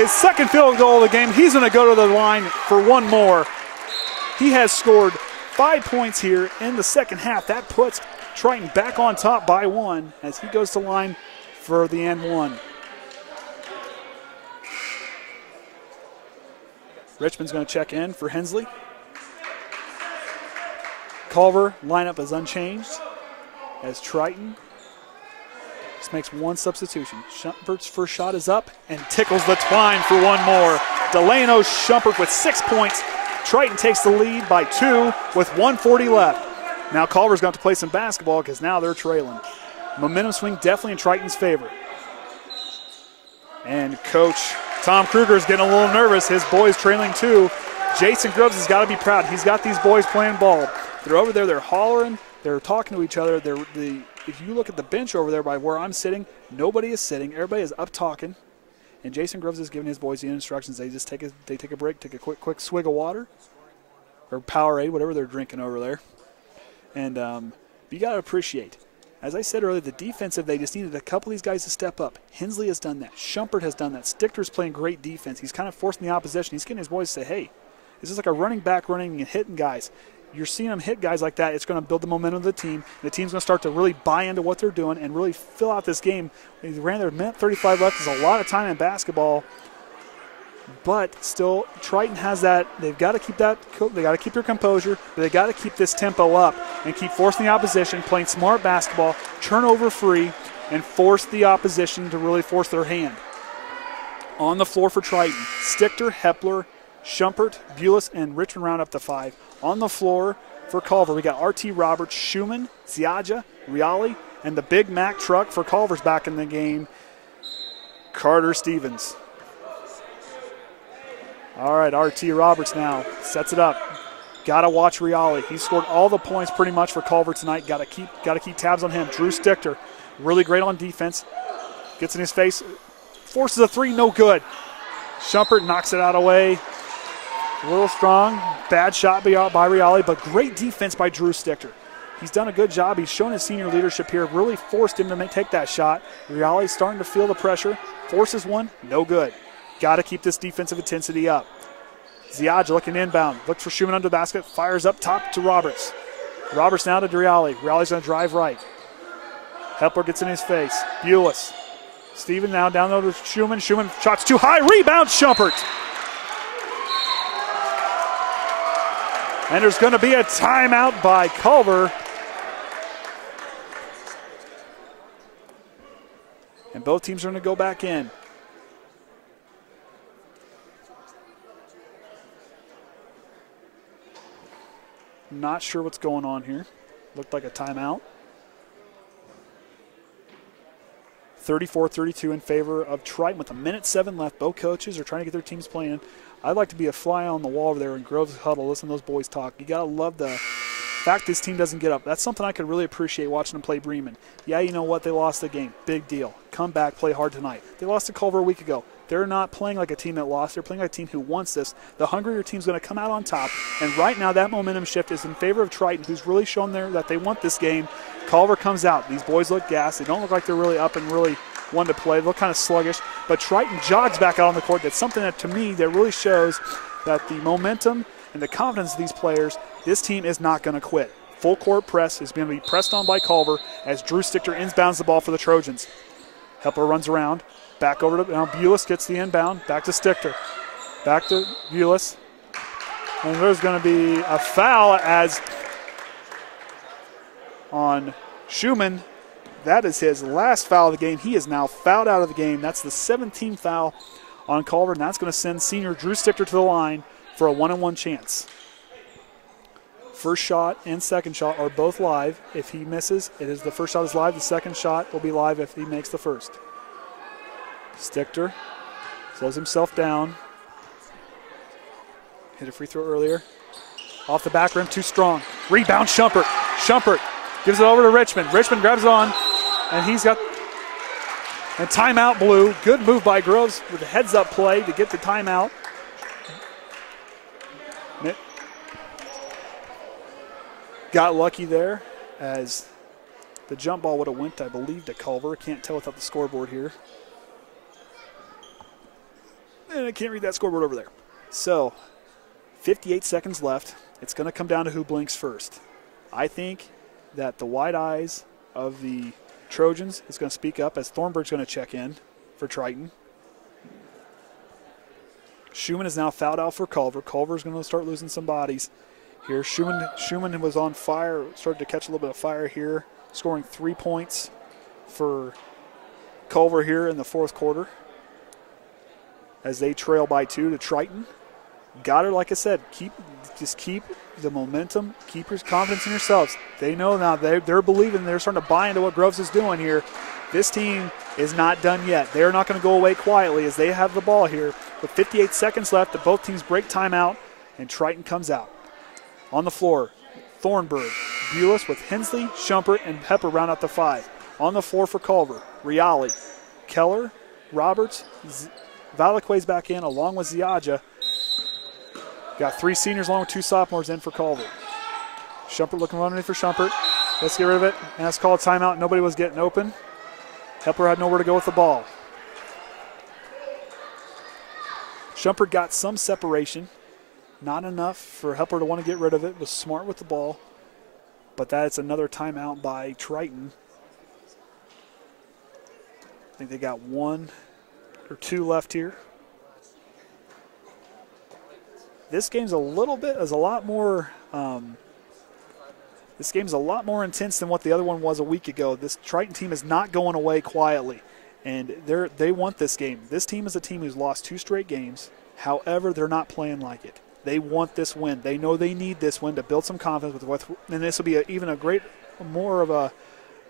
his second field goal of the game. He's gonna go to the line for one more. He has scored 5 points here in the second half. That puts Triton back on top by one as he goes to line for the and one. Richmond's going to check in for Hensley. Culver lineup is unchanged as Triton just makes one substitution. Schumpert's first shot is up and tickles the twine for one more. Delano Schumpert with 6 points. Triton takes the lead by 2 with 1:40 left. Now Culver's going to play some basketball because now they're trailing. Momentum swing definitely in Triton's favor. And Coach Tom Kruger is getting a little nervous. His boys trailing 2. Jason Grubbs has got to be proud. He's got these boys playing ball. They're over there. They're hollering. They're talking to each other. If you look at the bench over there by where I'm sitting, nobody is sitting. Everybody is up talking. And Jason Grubbs is giving his boys the instructions. They just take a break, take a quick swig of water or Powerade, whatever they're drinking over there. And you got to appreciate. As I said earlier, the defensive, they just needed a couple of these guys to step up. Hensley has done that. Schumpert has done that. Stichter's playing great defense. He's kind of forcing the opposition. He's getting his boys to say, hey, this is like a running back running and hitting guys. You're seeing them hit guys like that. It's going to build the momentum of the team. The team's going to start to really buy into what they're doing and really fill out this game. They ran their minute 35 left. There's a lot of time in basketball. But still, Triton has that. They've got to keep that. They got to keep their composure. But they got to keep this tempo up and keep forcing the opposition, playing smart basketball, turnover free, and force the opposition to really force their hand. On the floor for Triton, Stichter, Hepler, Schumpert, Bulis, and Richmond round up to 5. On the floor for Culver, we got R.T. Roberts, Schumann, Ziaja, Riali, and the Big Mac truck for Culver's back in the game, Carter Stevens. All right, R.T. Roberts now sets it up. Got to watch Riali. He scored all the points pretty much for Culver tonight. Got to keep tabs on him. Drew Stichter, really great on defense. Gets in his face, forces a 3, no good. Schumpert knocks it out of the way. A little strong, bad shot by Riali, but great defense by Drew Stichter. He's done a good job. He's shown his senior leadership here, really forced him to take that shot. Riali's starting to feel the pressure. Forces one, no good. Got to keep this defensive intensity up. Ziadja looking inbound. Looks for Schumann under the basket. Fires up top to Roberts. Roberts now to Reale. Reale's going to drive right. Hepler gets in his face. Bulis. Steven now down low to Schumann. Schumann shots too high. Rebound, Schumpert. And there's going to be a timeout by Culver. And both teams are going to go back in. Not sure what's going on here. Looked like a timeout. 34-32 in favor of Triton with 1:07 left. Both coaches are trying to get their teams playing. I'd like to be a fly on the wall over there in Grove's huddle. Listen to those boys talk. You got to love the fact this team doesn't get up. That's something I could really appreciate watching them play Bremen. Yeah, you know what? They lost the game. Big deal. Come back, play hard tonight. They lost to Culver a week ago. They're not playing like a team that lost. They're playing like a team who wants this. The hungrier team's going to come out on top. And right now that momentum shift is in favor of Triton, who's really shown there that they want this game. Culver comes out. These boys look gassed. They don't look like they're really up and really want to play. They look kind of sluggish. But Triton jogs back out on the court. That's something that, to me, that really shows that the momentum and the confidence of these players, this team is not going to quit. Full court press is going to be pressed on by Culver as Drew Stichter inbounds the ball for the Trojans. Hepler runs around. Back over to, now Bulis gets the inbound. Back to Stichter. Back to Bulis. And there's going to be a foul as on Schumann. That is his last foul of the game. He is now fouled out of the game. That's the 17th foul on Culver, and that's going to send senior Drew Stichter to the line for a 1-on-1 chance. First shot and second shot are both live. If he misses, the first shot is live. The second shot will be live if he makes the first. Stichter slows himself down. Hit a free throw earlier. Off the back rim, too strong. Rebound, Schumpert. Schumpert gives it over to Richmond. Richmond grabs it on, and he's got a timeout blue. Good move by Groves with a heads-up play to get the timeout. Got lucky there as the jump ball would have went, I believe, to Culver. Can't tell without the scoreboard here. And I can't read that scoreboard over there. So, 58 seconds left. It's going to come down to who blinks first. I think that the wide eyes of the Trojans is going to speak up as Thornburg's going to check in for Triton. Schumann is now fouled out for Culver. Culver's going to start losing some bodies here. Schumann was on fire, started to catch a little bit of fire here, scoring 3 points for Culver here in the fourth quarter as they trail by 2 to Triton. Got her, like I said, keep the momentum, keep your confidence in yourselves. They know now, they're believing, they're starting to buy into what Groves is doing here. This team is not done yet. They're not going to go away quietly as they have the ball here. With 58 seconds left, both teams break timeout, and Triton comes out. On the floor, Thornburg, Bulis with Hensley, Schumpert, and Hepler round out the 5. On the floor for Culver, Reale, Keller, Roberts, Valaquez back in along with Ziadja. Got 3 seniors along with 2 sophomores in for Culver. Schumpert looking underneath for Schumpert. Let's get rid of it. And that's called timeout. Nobody was getting open. Hepler had nowhere to go with the ball. Schumpert got some separation. Not enough for Hepler to want to get rid of it. Was smart with the ball. But that's another timeout by Triton. I think they got 1 or 2 left here. This game's a lot more intense than what the other one was a week ago. This Triton team is not going away quietly, and they want this game. This team is a team who's lost 2 straight games. However, they're not playing like it. They want this win. They know they need this win to build some confidence and this will be more of a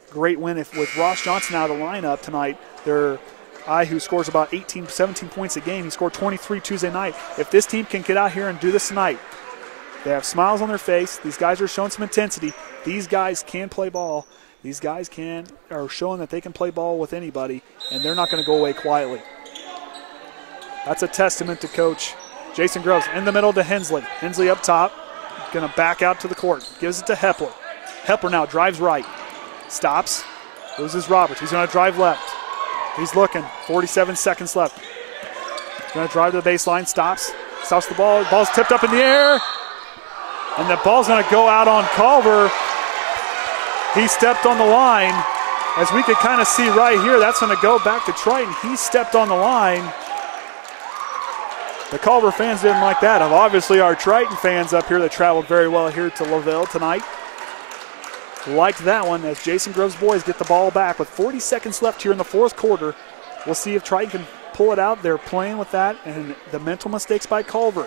great win if with Ross Johnson out of the lineup tonight. Who scores about 18, 17 points a game. He scored 23 Tuesday night. If this team can get out here and do this tonight, they have smiles on their face. These guys are showing some intensity. These guys can play ball. These guys are showing that they can play ball with anybody, and they're not going to go away quietly. That's a testament to Coach Jason Groves. In the middle to Hensley. Hensley up top, going to back out to the court. Gives it to Hepler. Hepler now drives right. Stops. Loses Roberts. He's going to drive left. He's looking. 47 seconds left. Going to drive to the baseline. Stops. stops the ball. Ball's tipped up in the air. And the ball's going to go out on Culver. He stepped on the line. As we could kind of see right here, that's going to go back to Triton. He stepped on the line. The Culver fans didn't like that. Obviously, our Triton fans up here that traveled very well here to LaVille tonight liked that one as Jason Grove's boys get the ball back with 40 seconds left here in the fourth quarter. We'll see if Triton can pull it out. They're playing with that and the mental mistakes by Culver.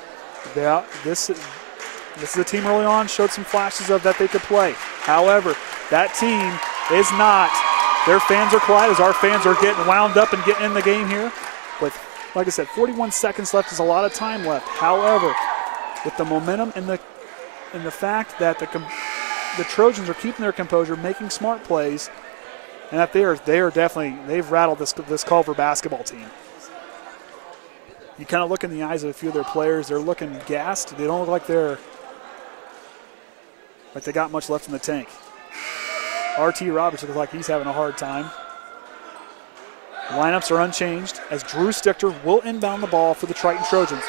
This is a team early on, showed some flashes of that they could play. However, that team is not. Their fans are quiet as our fans are getting wound up and getting in the game here. With, like I said, 41 seconds left is a lot of time left. However, with the momentum and the fact that the Trojans are keeping their composure, making smart plays, and that they are definitely, they've rattled this Culver basketball team. You kind of look in the eyes of a few of their players, they're looking gassed. They don't look like they got much left in the tank. R.T. Roberts looks like he's having a hard time. Lineups are unchanged as Drew Stichter will inbound the ball for the Triton Trojans.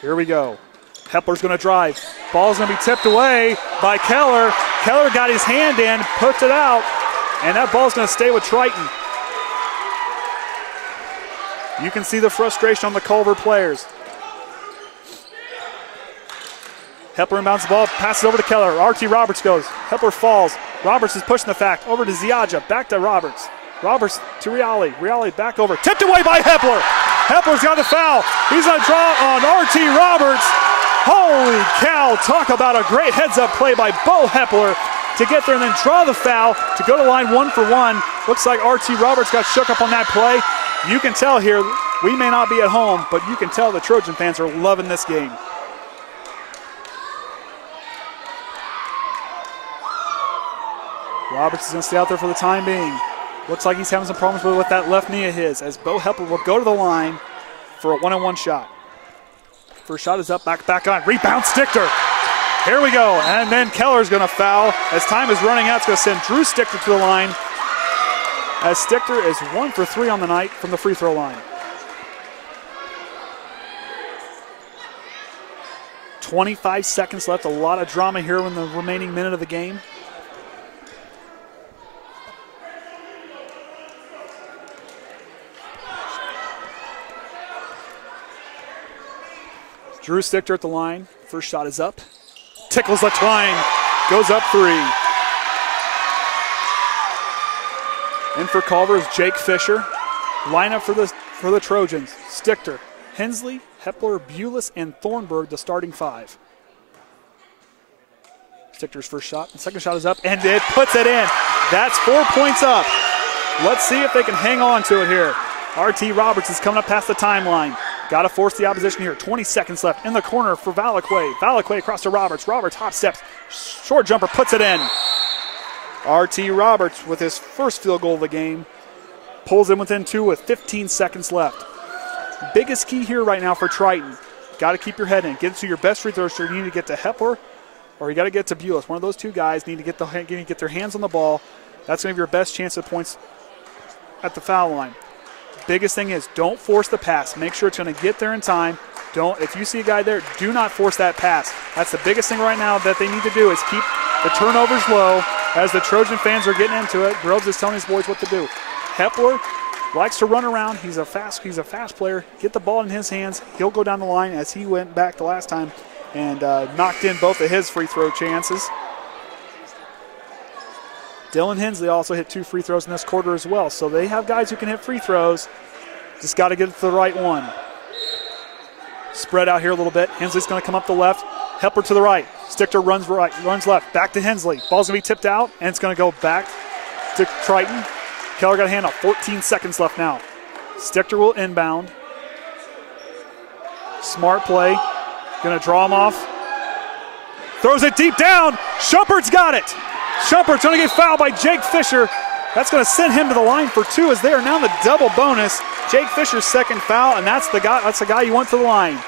Here we go. Hepler's going to drive. Ball's going to be tipped away by Keller. Keller got his hand in, puts it out, and that ball's going to stay with Triton. You can see the frustration on the Culver players. Hepler inbounds the ball, passes over to Keller. R.T. Roberts goes. Hepler falls. Roberts is pushing the fact. Over to Ziaja. Back to Roberts. Roberts to Reale. Reale back over. Tipped away by Hepler. Hepler's got the foul. He's going to draw on R.T. Roberts. Holy cow. Talk about a great heads-up play by Bo Hepler to get there and then draw the foul to go to line 1 for 1. Looks like R.T. Roberts got shook up on that play. You can tell here, we may not be at home, but you can tell the Trojan fans are loving this game. Roberts is going to stay out there for the time being. Looks like he's having some problems with that left knee of his as Bo Hepler will go to the line for a one-on-one shot. First shot is up, back on. Rebound, Stichter. Here we go. And then Keller's going to foul. As time is running out, it's going to send Drew Stichter to the line as Stichter is 1 for 3 on the night from the free throw line. 25 seconds left. A lot of drama here in the remaining minute of the game. Drew Stichter at the line. First shot is up. Tickles the line. Goes up 3. In for Culver is Jake Fisher. Lineup for the Trojans. Stichter, Hensley, Hepler, Bulis, and Thornburg, the starting 5. Stichter's first shot. The second shot is up, and it puts it in. That's 4 points up. Let's see if they can hang on to it here. R.T. Roberts is coming up past the timeline. Got to force the opposition here. 20 seconds left in the corner for Valaquay. Valaquay across to Roberts. Roberts hop steps. Short jumper puts it in. R.T. Roberts with his first field goal of the game. Pulls in within 2 with 15 seconds left. Biggest key here right now for Triton. Got to keep your head in. Get to your best free throw. So you need to get to Hepler or you got to get to Bulis. One of those two guys need to get their hands on the ball. That's going to be your best chance of points at the foul line. Biggest thing is don't force the pass. Make sure it's going to get there in time. If you see a guy there, do not force that pass. That's the biggest thing right now that they need to do is keep the turnovers low as the Trojan fans are getting into it. Groves is telling his boys what to do. Hepler likes to run around. He's a fast player. Get the ball in his hands. He'll go down the line as he went back the last time and knocked in both of his free throw chances. Dylan Hensley also hit 2 free throws in this quarter as well. So they have guys who can hit free throws. Just got to get it to the right one. Spread out here a little bit. Hensley's going to come up the left. Hepler to the right. Stichter runs left. Back to Hensley. Ball's going to be tipped out, and it's going to go back to Triton. Keller got a hand up. 14 seconds left now. Stichter will inbound. Smart play. Going to draw him off. Throws it deep down. Shumpert's got it. Shumpert's going to get fouled by Jake Fisher. That's going to send him to the line for 2 as they are now in the double bonus. Jake Fisher's second foul, and that's the guy you want to the line.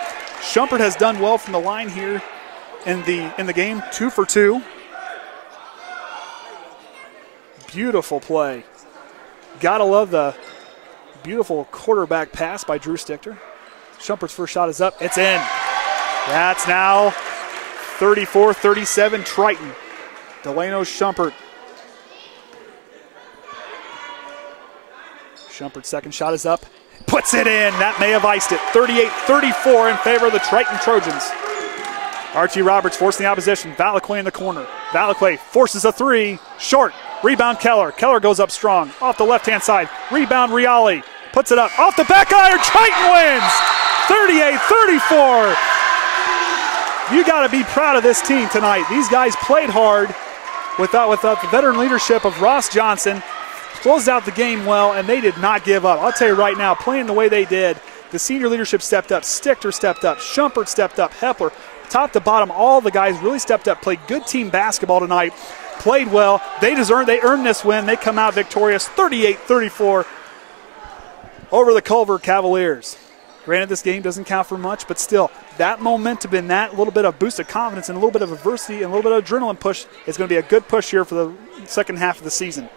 Shumpert has done well from the line here in the game. 2 for 2. Beautiful play. Gotta love the beautiful quarterback pass by Drew Stichter. Shumpert's first shot is up. It's in. That's now 34-37 Triton. Delano Shumpert. Shumpert's second shot is up. Puts it in. That may have iced it. 38-34 in favor of the Triton Trojans. Archie Roberts forcing the opposition. Valaquay in the corner. Valaquay forces a three. Short. Rebound Keller. Keller goes up strong. Off the left-hand side. Rebound Riali. Puts it up. Off the back iron. Triton wins. 38-34. You got to be proud of this team tonight. These guys played hard without the veteran leadership of Ross Johnson. Closed out the game well, and they did not give up. I'll tell you right now, playing the way they did, the senior leadership stepped up. Stichter stepped up. Shumpert stepped up. Hepler. Top to bottom, all the guys really stepped up, played good team basketball tonight, played well. They earned this win. They come out victorious, 38-34 over the Culver Cavaliers. Granted, this game doesn't count for much, but still, that momentum and that little bit of boost of confidence and a little bit of adversity and a little bit of adrenaline push is going to be a good push here for the second half of the season.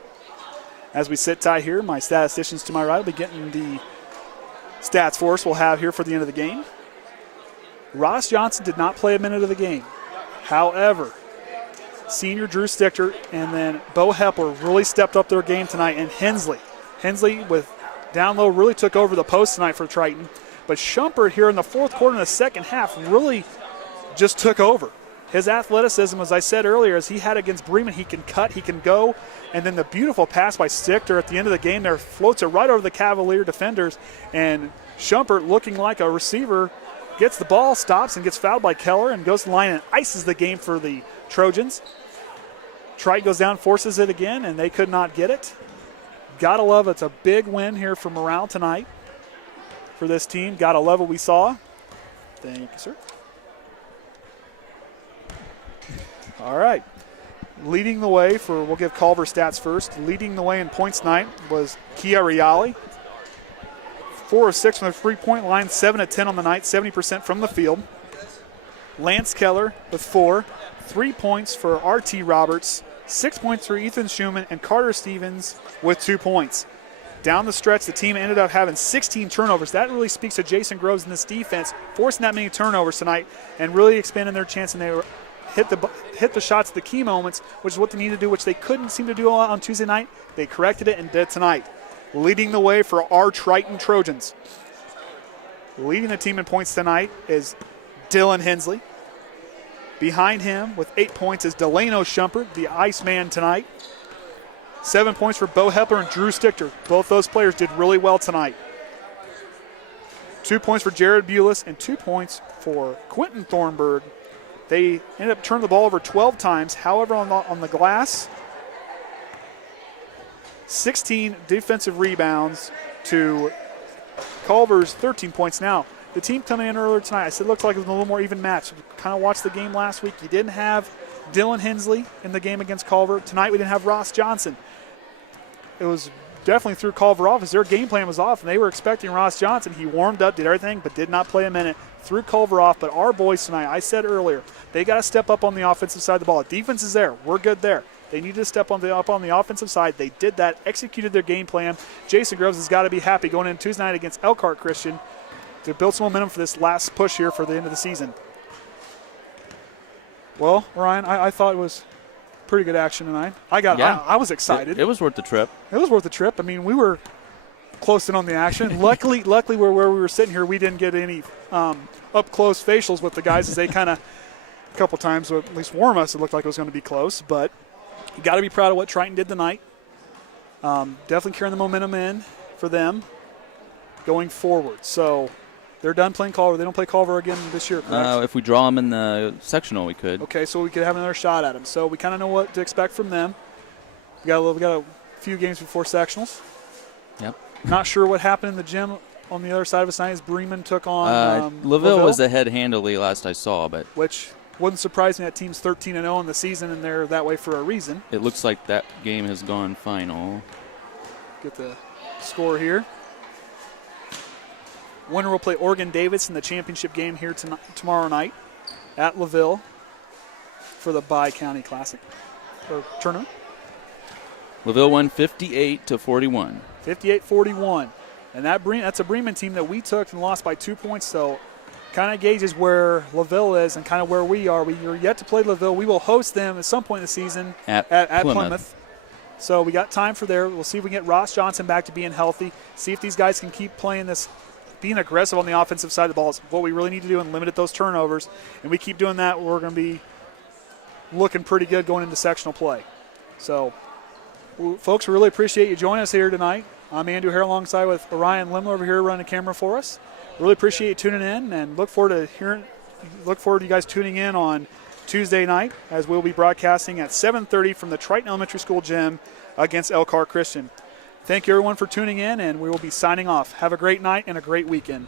As we sit tight here, my statisticians to my right will be getting the stats for us we'll have here for the end of the game. Ross Johnson did not play a minute of the game. However, senior Drew Stichter and then Bo Hepler really stepped up their game tonight, and Hensley with down low really took over the post tonight for Triton. But Shumpert here in the fourth quarter in the second half really just took over. His athleticism, as I said earlier, as he had against Bremen, he can cut, he can go. And then the beautiful pass by Stichter at the end of the game there floats it right over the Cavalier defenders. And Shumpert, looking like a receiver, gets the ball, stops, and gets fouled by Keller and goes to the line and ices the game for the Trojans. Triton goes down, forces it again, and they could not get it. Gotta love it. It's a big win here for morale tonight for this team. Gotta love what we saw. Thank you, sir. All right. Leading the way for, we'll give Culver stats first. Leading the way in points tonight was Kia Riali. 4 of 6 from the three-point line, 7 of 10 on the night, 70% from the field. Lance Keller with 4. 3 points for R.T. Roberts. 6 points for Ethan Schumann, and Carter Stevens with 2 points. Down the stretch, the team ended up having 16 turnovers. That really speaks to Jason Groves and this defense, forcing that many turnovers tonight and really expanding their chance, and they were hit the shots at the key moments, which is what they need to do, which they couldn't seem to do on Tuesday night. They corrected it and did tonight. Leading the way for our Triton Trojans. Leading the team in points tonight is Dylan Hensley. Behind him with 8 points is Delano Shumpert, the Iceman tonight. 7 points for Bo Hepler and Drew Stichter. Both those players did really well tonight. 2 points for Jared Bulis and 2 points for Quentin Thornburg. They ended up turning the ball over 12 times. However, on the glass, 16 defensive rebounds to Culver's 13 points. Now, the team coming in earlier tonight, I said it looked like it was a little more even match. Kind of watched the game last week. You didn't have Dylan Hensley in the game against Culver. Tonight we didn't have Ross Johnson. It was definitely threw Culver off as their game plan was off, and they were expecting Ross Johnson. He warmed up, did everything, but did not play a minute. Threw Culver off, but our boys tonight, I said earlier, they got to step up on the offensive side of the ball. Defense is there. We're good there. They need to step up on the offensive side. They did that, executed their game plan. Jason Groves has got to be happy going in Tuesday night against Elkhart Christian to build some momentum for this last push here for the end of the season. Well, Ryan, I thought it was pretty good action tonight. I was excited. It was worth the trip. It was worth the trip. I mean, we were close in on the action. Luckily, where we were sitting here, we didn't get any up-close facials with the guys as they kind of a couple times would at least warm us. It looked like it was going to be close, but you got to be proud of what Triton did tonight. Definitely carrying the momentum in for them going forward. So they're done playing Culver. They don't play Culver again this year, correct? If we draw them in the sectional, we could. Okay, so we could have another shot at them. So we kind of know what to expect from them. We got a few games before sectionals. Yep. Not sure what happened in the gym on the other side of us tonight as Bremen took on LaVille was ahead handily last I saw, but which wouldn't surprise me. That team's 13-0 in the season, and they're that way for a reason. It looks like that game has gone final. Get the score here. Winner will play Oregon Davis in the championship game here tomorrow night at LaVille for the Bi-County Classic or tournament. LaVille won 58-41. 58-41. And that's a Bremen team that we took and lost by 2 points, so kind of gauges where LaVille is and kind of where we are. We are yet to play LaVille. We will host them at some point in the season at Plymouth. So we got time for there. We'll see if we can get Ross Johnson back to being healthy, see if these guys can keep playing this, being aggressive on the offensive side of the ball. It's what we really need to do and limit those turnovers. And we keep doing that, we're going to be looking pretty good going into sectional play. So, folks, we really appreciate you joining us here tonight. I'm Andrew here alongside with Orion Lemler over here running the camera for us. Really appreciate you tuning in and look forward to you guys tuning in on Tuesday night as we'll be broadcasting at 7:30 from the Triton Elementary School gym against Elkhart Christian. Thank you everyone for tuning in, and we will be signing off. Have a great night and a great weekend.